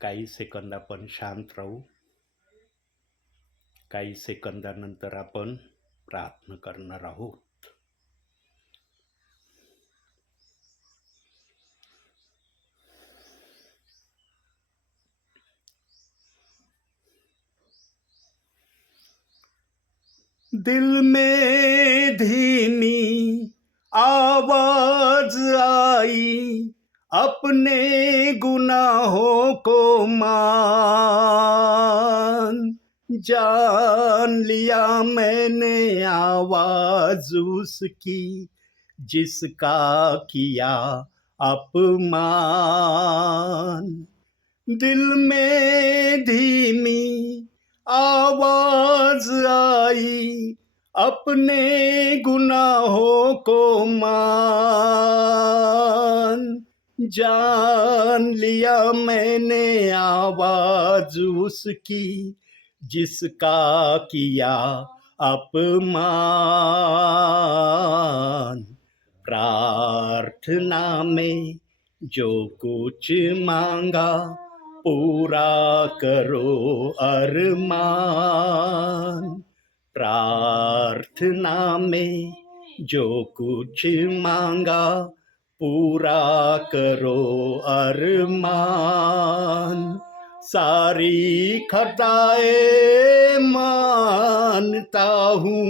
काही सेकंद आपण शांत राहू. काही सेकंदानंतर आपण प्रार्थना करणार आहोत. दिल में धीमी आवाज आई, अपने गुनाहों को मान, जान लिया मैंने आवाज उसकी, जिसका किया अपमान. दिल में धीमी आवाज आई, अपने गुनाहों को मान, जान लिया मैंने आवाज उसकी, जिसका किया अपमान. प्रार्थना में जो कुछ मांगा पूरा करो अरमान. प्रार्थना में जो कुछ मांगा पूरा करो अरमान. सारी खताएं मानता हूँ,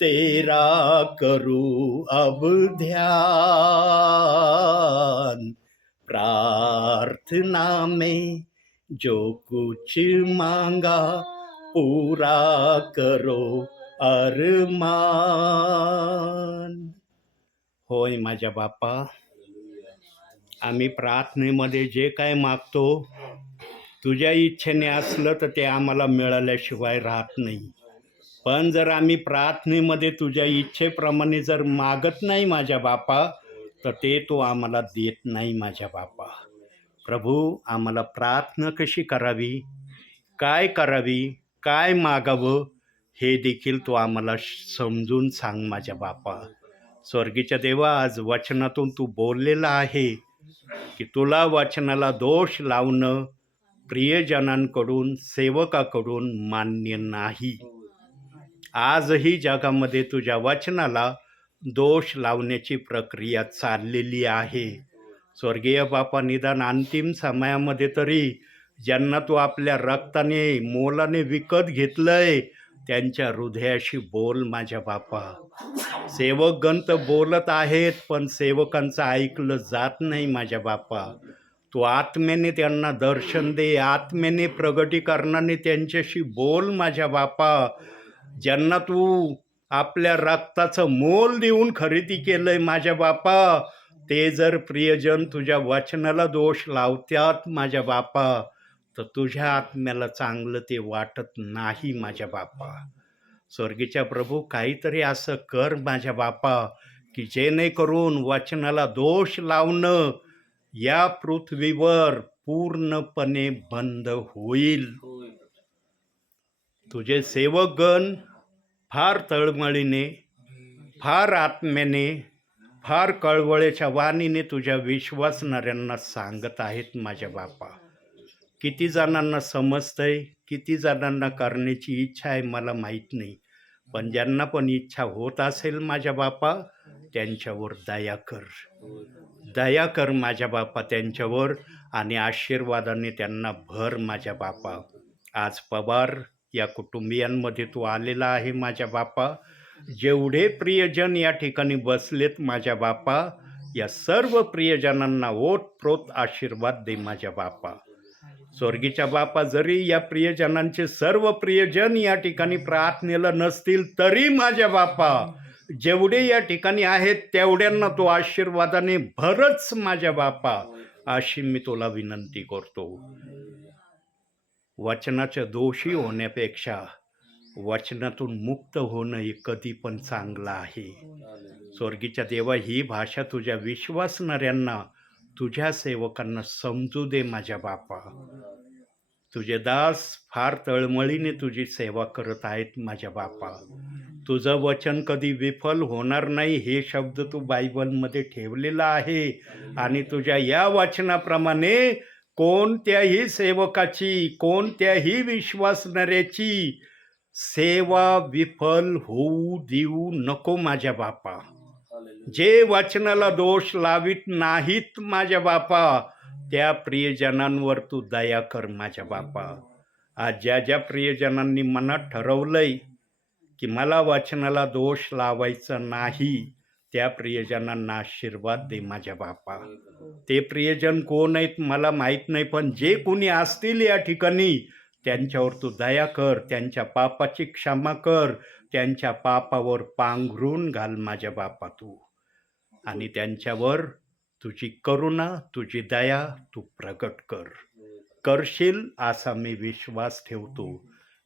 तेरा करूँ अब ध्यान. प्रार्थना में जो कुछ मांगा पूरा करो अरमान. होय माझ्या बापा, आम्ही प्रार्थनेमध्ये जे काय मागतो तुझ्या इच्छेने असलं तर ते आम्हाला मिळाल्याशिवाय राहत नाही. पण जर आम्ही प्रार्थनेमध्ये तुझ्या इच्छेप्रमाणे जर मागत नाही माझ्या बापा, तर ते तू आम्हाला देत नाही माझ्या बापा. प्रभू, आम्हाला प्रार्थना कशी करावी, काय करावी, काय मागावं हे देखील तू आम्हाला समजून सांग माझ्या बापा. स्वर्गीच्या देवा, आज वचनातून तू बोललेला आहे की तुला वचनाला दोष लावणं प्रियजनांकडून, सेवकाकडून मान्य नाही. आजही जगामध्ये तुझ्या वचनाला दोष लावण्याची प्रक्रिया चाललेली आहे. स्वर्गीय बापा, निदान अंतिम समयामध्ये तरी ज्यांना तू आपल्या रक्ताने, मोलाने विकत घेतलंय त्यांच्या हृदयाशी बोल माझ्या बापा. सेवकगण तर बोलत आहेत, पण सेवकांचं ऐकलं जात नाही माझ्या बापा. तू आत्म्याने त्यांना दर्शन दे, आत्म्याने प्रगटीकरणाने त्यांच्याशी बोल माझ्या बापा. ज्यांना तू आपल्या रक्ताचं मोल देऊन खरेदी केलंय माझ्या बापा, ते जर प्रियजन तुझ्या वचनाला दोष लावतात माझ्या बापा, तर तुझ्या आत्म्याला चांगलं ते वाटत नाही माझ्या बापा. स्वर्गीच्या प्रभू, काहीतरी असं कर माझ्या बापा की जेणेकरून वचनाला दोष लावणं या पृथ्वीवर पूर्णपणे बंद होईल. तुझे सेवकगण फार तळमळीने, फार आत्म्याने, फार कळवळेच्या वाणीने तुझ्या विश्वासणाऱ्यांना सांगत आहेत माझ्या बापा किती जणांना समजतंय, किती जणांना करण्याची इच्छा आहे मला माहीत नाही. पण ज्यांना पण इच्छा होत असेल माझ्या बापा, त्यांच्यावर दया कर. दया कर माझ्या बापा त्यांच्यावर आणि आशीर्वादाने त्यांना भर माझ्या बापा. आज पवार या कुटुंबियांमध्ये तू आलेला आहे माझ्या बापा. जेवढे प्रियजन या ठिकाणी बसलेत माझ्या बापा, या सर्व प्रियजनांना ओतप्रोत आशीर्वाद दे माझ्या बापा. स्वर्गीच्या बापा, जरी या प्रियजनांचे सर्व प्रियजन या ठिकाणी प्रार्थनेला नसतील तरी माझ्या बापा, जेवढे या ठिकाणी आहेत तेवढ्यांना तो आशीर्वादाने भरच माझ्या बापा, अशी मी तुला विनंती करतो. वचनाच्या दोषी होण्यापेक्षा वचनातून मुक्त होणं हे कधी पण चांगलं आहे. स्वर्गीच्या देवा, ही भाषा तुझ्या विश्वासणाऱ्यांना, तुझ्या सेवकांना समजू दे माझ्या बापा. तुझे दास फार तळमळीने तुझी सेवा करत आहेत माझ्या बापा. तुझं वचन कधी विफल होणार नाही हे शब्द तू बायबलमध्ये ठेवलेला आहे आणि तुझ्या या वचनाप्रमाणे कोणत्याही सेवकाची, कोणत्याही विश्वासणाऱ्याची सेवा विफल होऊ देऊ नको माझ्या बापा. जे वचनाला दोष लावित नाहीत माझ्या बापा, त्या प्रियजनांवर तू दया कर माझ्या बापा. आज ज्या ज्या प्रियजनांनी मनात ठरवलंय की मला वचनाला दोष लावायचा नाही, त्या प्रियजनांना आशीर्वाद दे माझ्या बापा. ते प्रियजन कोण आहेत मला माहीत नाही, पण जे कोणी असतील या ठिकाणी त्यांच्यावर तू दया कर, त्यांच्या पापाची क्षमा कर, त्यांच्या पापावर पांघरून घाल माझ्या बापा तू. आणि त्यांच्यावर तुझी करुणा, तुझी दया तू प्रगट कर. करशील असा मी विश्वास ठेवतो.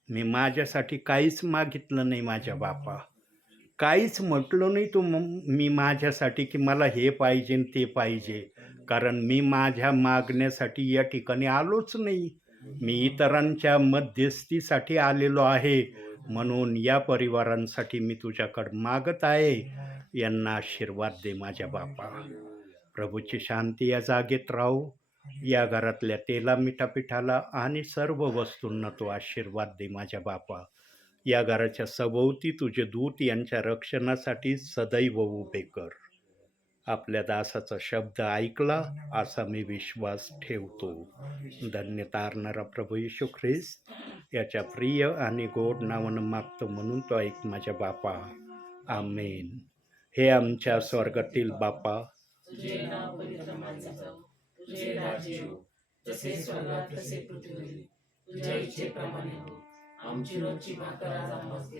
मी माझ्यासाठी काहीच मागितलं नाही माझ्या बापा, काहीच म्हटलं नाही तू मी माझ्यासाठी की मला हे पाहिजे ते पाहिजे, कारण मी माझ्या मागण्यासाठी या ठिकाणी आलोच नाही. मी इतरांच्या मध्यस्थीसाठी आलेलो आहे. म्हणून या परिवारांसाठी मी तुझ्याकडे मागत आहे. यांना आशीर्वाद दे माझ्या बापा. प्रभूची शांती या जागेत राहू. या घरातल्या तेला मिठापिठाला आणि सर्व वस्तूंना तो आशीर्वाद दे माझ्या बापा. या घराच्या सभोवती तुझे दूत यांच्या रक्षणासाठी सदैव उभे कर. आपल्या दासाचा शब्द ऐकला असा मी विश्वास ठेवतो. धन्य तारणारा प्रभू येशू ख्रिस्त याच्या प्रिय आणि गोड नावानं मागतो म्हणून तो ऐक माझ्या बापा. आमेन. हे आमच्या स्वर्गातील बापा, तुझे नाव पवित्र मानले जाऊ, तुझे राज्य येऊ, जसे स्वर्गात तसे पृथ्वीवर. तुझ्या इच्छेप्रमाणे हो. आमची रोजची भाकर आज आम्हास दे,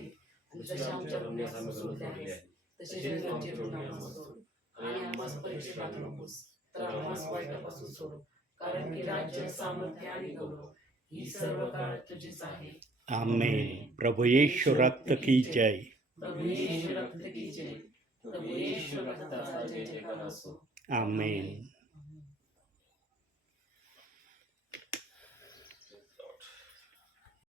आणि जसे आमच्या ऋणास आम्ही सोडले आहे, तसे आमचे ऋण आम्हास सोड. आणि आम्हास परीक्षेत आणू नकोस, तर आम्हास वाईटापासून सोड. कारण की राज्य, सामर्थ्य आणि गौरव ही सर्व काळ तुझीच आहे. आमेन. प्रभू येशू रक्त की जय. प्रभू येशू रक्त की जय. प्रभू येशू रक्ताचा जय जयकार असो. आमेन.